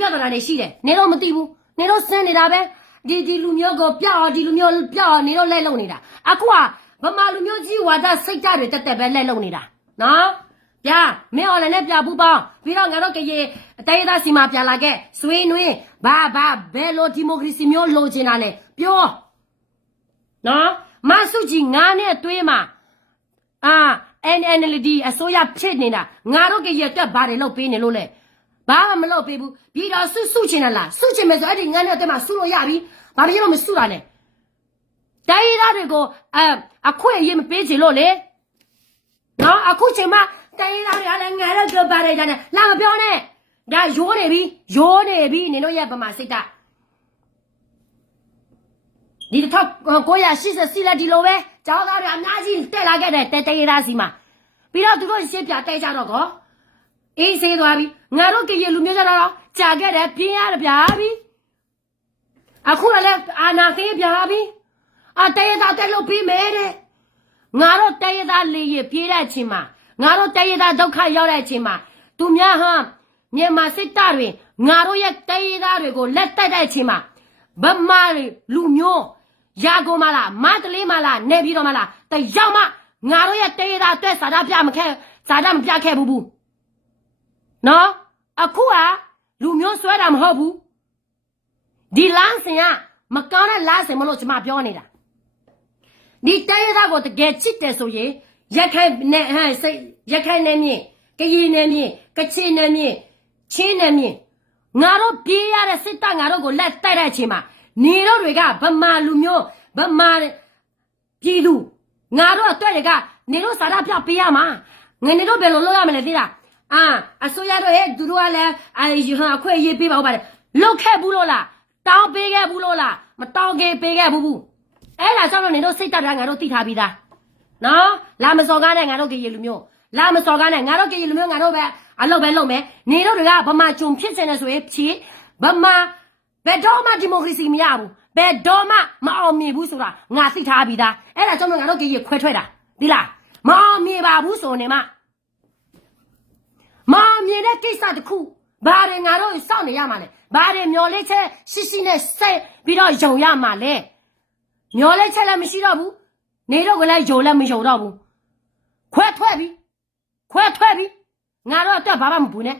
ပြဿနာတွေရှိတယ်နေတော့မသိဘူးနေတော့စင်းနေတာပဲဒီလူမျိုးကိုပြောက်ဒီလူမျိုးပြောက်နေတော့လဲလုံနေတာအခုကဗမာလူမျိုးကြီးဝါဒစိတ်ဓာတ်တွေတက်ပဲလဲလုံနေတာနော်ပြမင်းအော်လည်းနဲ့ပြပူပေါင်းပြီးတော့ငါတို့ကရေအတိုင်းအသားစီမှာပြန်လာခဲ့ဆွေးနွေးဘာဘယ်လိုဒီမိုကရေစီမျိုးလိုချင်တာလဲပြောနော်မဆုကြီးငါနဲ့အသွေးမှာNLD အစိုးရဖြစ်နေတာငါတို့ကရေအတွက်ဘာတွေလုပ်ပေးနေလို့လဲဘာမှမလုပ်ပေးဘူးပြီးတော့စုချင်တယ်လားစုချင်မယ်ဆိုအဲ့ဒီငါနဲ့အသွေးမှာစုလို့ရပြီဘာဖြစ်လို့မစုတာလဲတိုင်းရသားတွေကိုအခွင့်အရေးမပေးချင်လို့လေနော်အခုချိန်မှာတိုင်းရသားတွေကလည်းငါတို့ပြောပါတယ်ကြာနေလာမပြောနဲ့ဒါရိုးနေပြီနေလို့ရပမာစိတ်ကဒီ1980လက်ဒီလိုပဲကျောင်းသားတွေအများကြီးတက်လာခဲ့တယ်တဲရသားစီမှာ ပြီးတော့သူတို့ရှင်းပြတိုက်ကြတော့ကောအေးဆေးသွားပြီငါတို့ကရေလူမျိုးကြတော့ကြာခဲ့တယ်ပြင်းရတယ်ဗျာပြီအခုလည်းအာနာသိဗျာပြီအတေးသားတက်လို့ပြီးမဲတဲ့ငါတို့တေးသားလေးရပြေးတဲ့အချိန်မှာငါတို့တေးသားဒုက္ခရောက်တဲ့အချိန်မှာသူများဟာမြန်မာစစ်တပ်တွေငါတို့ရဲ့တေးသားတွေကိုလက်တက်တဲ့အချိန်မှာဗမာလူမျိုးရာကုန်မလားမတလေးမလားနေပြီးတော့မလားတယောက်မှငါတို့ရဲ့တေးသားအတွက်စာသားပြမပြခဲ့ဘူးနော်အခုကလူမျိုးဆွဲတာမဟုတ်ဘူးဒီလမ်းစဉ်ကမကောင်းတဲ့လမ်းစဉ်မလို့ကျွန်မပြောနေတာဒီတိုင်းသားကိုတကယ်ချစ်တယ်ဆိုရင်ရက်ခိုင်နဲ့ရက်ခိုင်နဲ့မြင့်ကရင်နဲ့မြင့်ကချင်နဲ့မြင့်ချင်းနဲ့မြင့်ငါတို့ပြေးရတဲ့စစ်တပ်ငါတို့ကိုလက်တိုက်တဲ့အချိန်မှာနေတို့တွေကဗမာလူမျိုးဗမာပြည်သူငါတို့အတွက်တွေကနေတို့စာရပြပေးရမှာငနေတို့ဘယ်လိုလုပ်ရမလဲသိလားအစိုးရတို့ရဲ့သူတို့ကလည်းအခွင့်အရေးပေးပါဦးပါတယ်လုတ်ခဲ့ဘူးလို့လားတောင်းပေးခဲ့ဘူးလို့လားမတောင်းခဲ့ပေးခဲ့ဘူးအဲ့ဒါကြောင့်တော့နေတို့စိတ်တက်တာငါတို့သိထားပြီးသားနော်လာမစော်ကားနဲ့ငါတို့ကရေလူမျိုးလာမစော်ကားနဲ့ငါတို့ကရေလူမျိုးငါတို့ပဲအလုပ်ပဲလုပ်မယ်နေတို့တွေကဗမာဂျုံဖြစ်နေတယ်ဆိုရင်ဖြေဗမာဘယ်တော့မှဒီမိုကရေစီမရဘူးဘယ်တော့မှမအောင်မြင်ဘူးဆိုတာငါသိထားပြီးသားအဲ့ဒါကြောင့်တော့ငါတို့ကရေခွဲထွက်တာဒီလားမအောင်မြင်ပါဘူးဆိုနေမှမအောင်မြင်တဲ့ကိစ္စတခုဘာတွေငါတို့စောင့်နေရမှာလဲဘာတွေမျောလေးချက်ရှိနဲ့စိတ်ပြီးတော့ယုံရမှာလဲမျောလေးချက်လည်းမရှိတော့ဘူးနေတော့ကလည်းယုံလည်းမယုံတော့ဘူးခွဲထွက်ပြီငါတို့အတွက်ဘာမှမပူနဲ့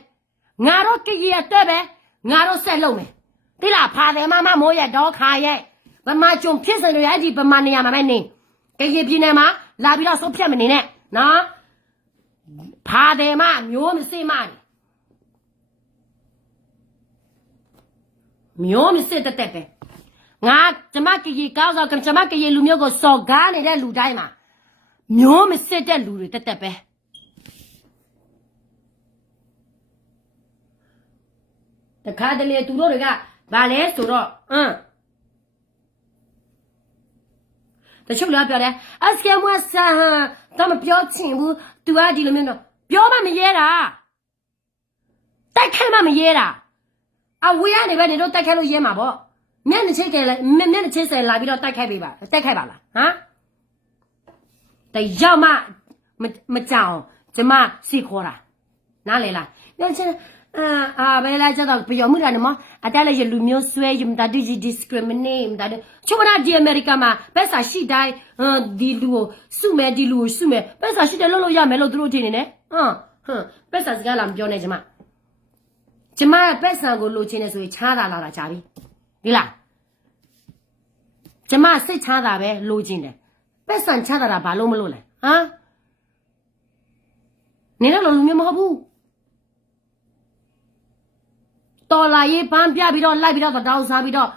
ငါတို့ကကြီးအတွက်ပဲငါတို့ဆက်လုပ်မယ်တိလားဖာတယ်မမိုးရဲ့တော့ခါရဲ့ဗမာကျုံဖြစ်စလို့ရဲ့ဒီဗမာနေရာမှာပဲနေကကြီးပြည်နယ်မှာလာပြီးတော့ဆုံးဖြတ်မနေနဲ့နော်ဖာတယ်မမျိုးမစိမမျိုးမစစ်တက်ပဲငါကျမကကြီးကောင်းဆောင်ကျမကကြီးလူမျိုးကိုစော်ကားနေတဲ့လူတိုင်းမှာမျိုးမစစ်တဲ့လူတွေတက်ပဲတခါတလေသူတို့တွေကဗာလဲဆိုတော့တချို့လည်းပြောတယ်အစကမွားဆာတော့မပြောချင်ဘူးသူကဒီလိုမျိုးတော့ပြောမှမရဲတာတိုက်ခိုက်မှမရဲတာအဝေးကနေပဲနေတော့တိုက်ခိုက်လို့ရဲမှာပေါ့မျက်နှာချိတ်ကလည်းမျက်နှာချိတ်ဆယ်လာပြီးတော့တိုက်ခိုက်ပါလားဟမ်တရောက်မှမကြောင်ကျမစီခေါ်တာနားလေလားပြောချင်ဘယ်လာကြတော့ပြောမှုတာနော်အတလည်းလူမျိုးဆွဲယုံတာဒီ discriminate တာချိုးမနာဒီအမေရိကမှာဘက်စာရှိတိုင်းဒီလူကိုစုမယ်ဒီလူကိုစုမယ်ဘက်စာရှိတယ်လို့ရမယ်လို့သူတို့ထင်နေတယ်ဘက်စာစကားလာမပြောနဲ့ကျမဘက်စာကိုလိုချင်နေဆိုရင်ချားတာလာတာကြာပြီဒီလားကျမစိတ်ချားတာပဲလိုချင်တယ်ဘက်စာချားတာဘာလို့မလို့လဲနေတော့လူမျိုးမဟုတ်ဘူးတော်လာရေးဘန်းပြပြီးတော့လိုက်ပြီးတော့တောင်းစားပြီးတော့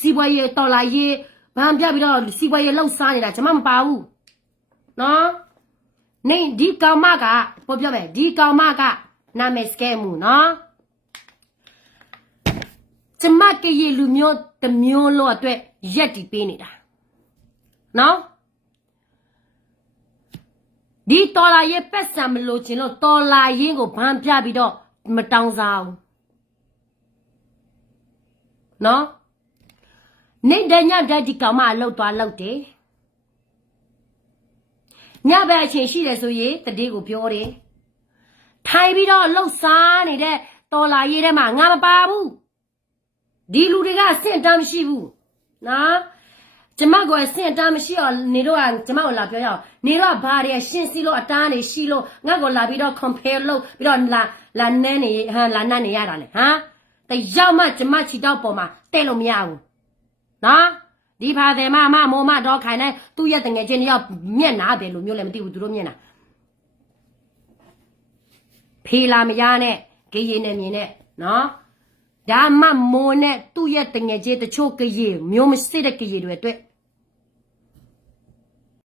စီပွားရေးတော်လာရေးဘန်းပြပြီးတော့စီပွားရေးလှုပ်စားနေတာကျွန်မမပါဘူးနော်နေဒီကောင်မကပြောပြမယ်ဒီကောင်မကနာမည်စကဲမှုနော်ကျွန်မကရေလူမျိုးတမျိုးလို့အတွက်ရက်တီပေးနေတာနော်ဒီတော်လာရေးပက်ဆံမလို့ချင်းလို့တော်လာရေးကိုဘန်းပြပြီးတော့မတောင်းစားဘူးနော်နေတဲ့ညတဲ့ဒီကောင်မအလုပ်သွားလုပ်တယ်ညဘက်အချိန်ရှိတယ်ဆိုရင်တတိကိုပြောတယ်ထိုင်ပြီးတော့လှုပ်ရှားနေတဲ့တော်လာရေးထဲမှာငါမပါဘူးဒီလူတွေကစင့်တမ်းမရှိဘူးနော်ကျမကအစင့်တမ်းမရှိအောင်နေတော့ကျမကိုလာပြောရအောင်နေတော့ဘာတွေရှင်းစီလို့အတားနေရှိလို့ငါ့ကိုလာပြီးတော့ compare လုပ်ပြီးတော့လာနန်းနေလာနန်းနေရတာလေတရောက်မှကျမချီတော့ပေါ်မှာတဲ့လို့မရဘူးနော်ဒီဖာတယ်မမိုးမတော့ခိုင်နေသူ့ရဲ့တငယ်ချင်းတယောက်မျက်နာပဲလို့မျိုးလည်းမသိဘူးသူတို့မျက်နာဖေးလာမရနဲ့ဂေးရည်နဲ့မြင်နဲ့နော်ဒါမှမိုးနဲ့သူ့ရဲ့တငယ်ချင်းတချို့ဂေးရည်မျိုးမစစ်တဲ့ဂေးရည်တွေအတွက်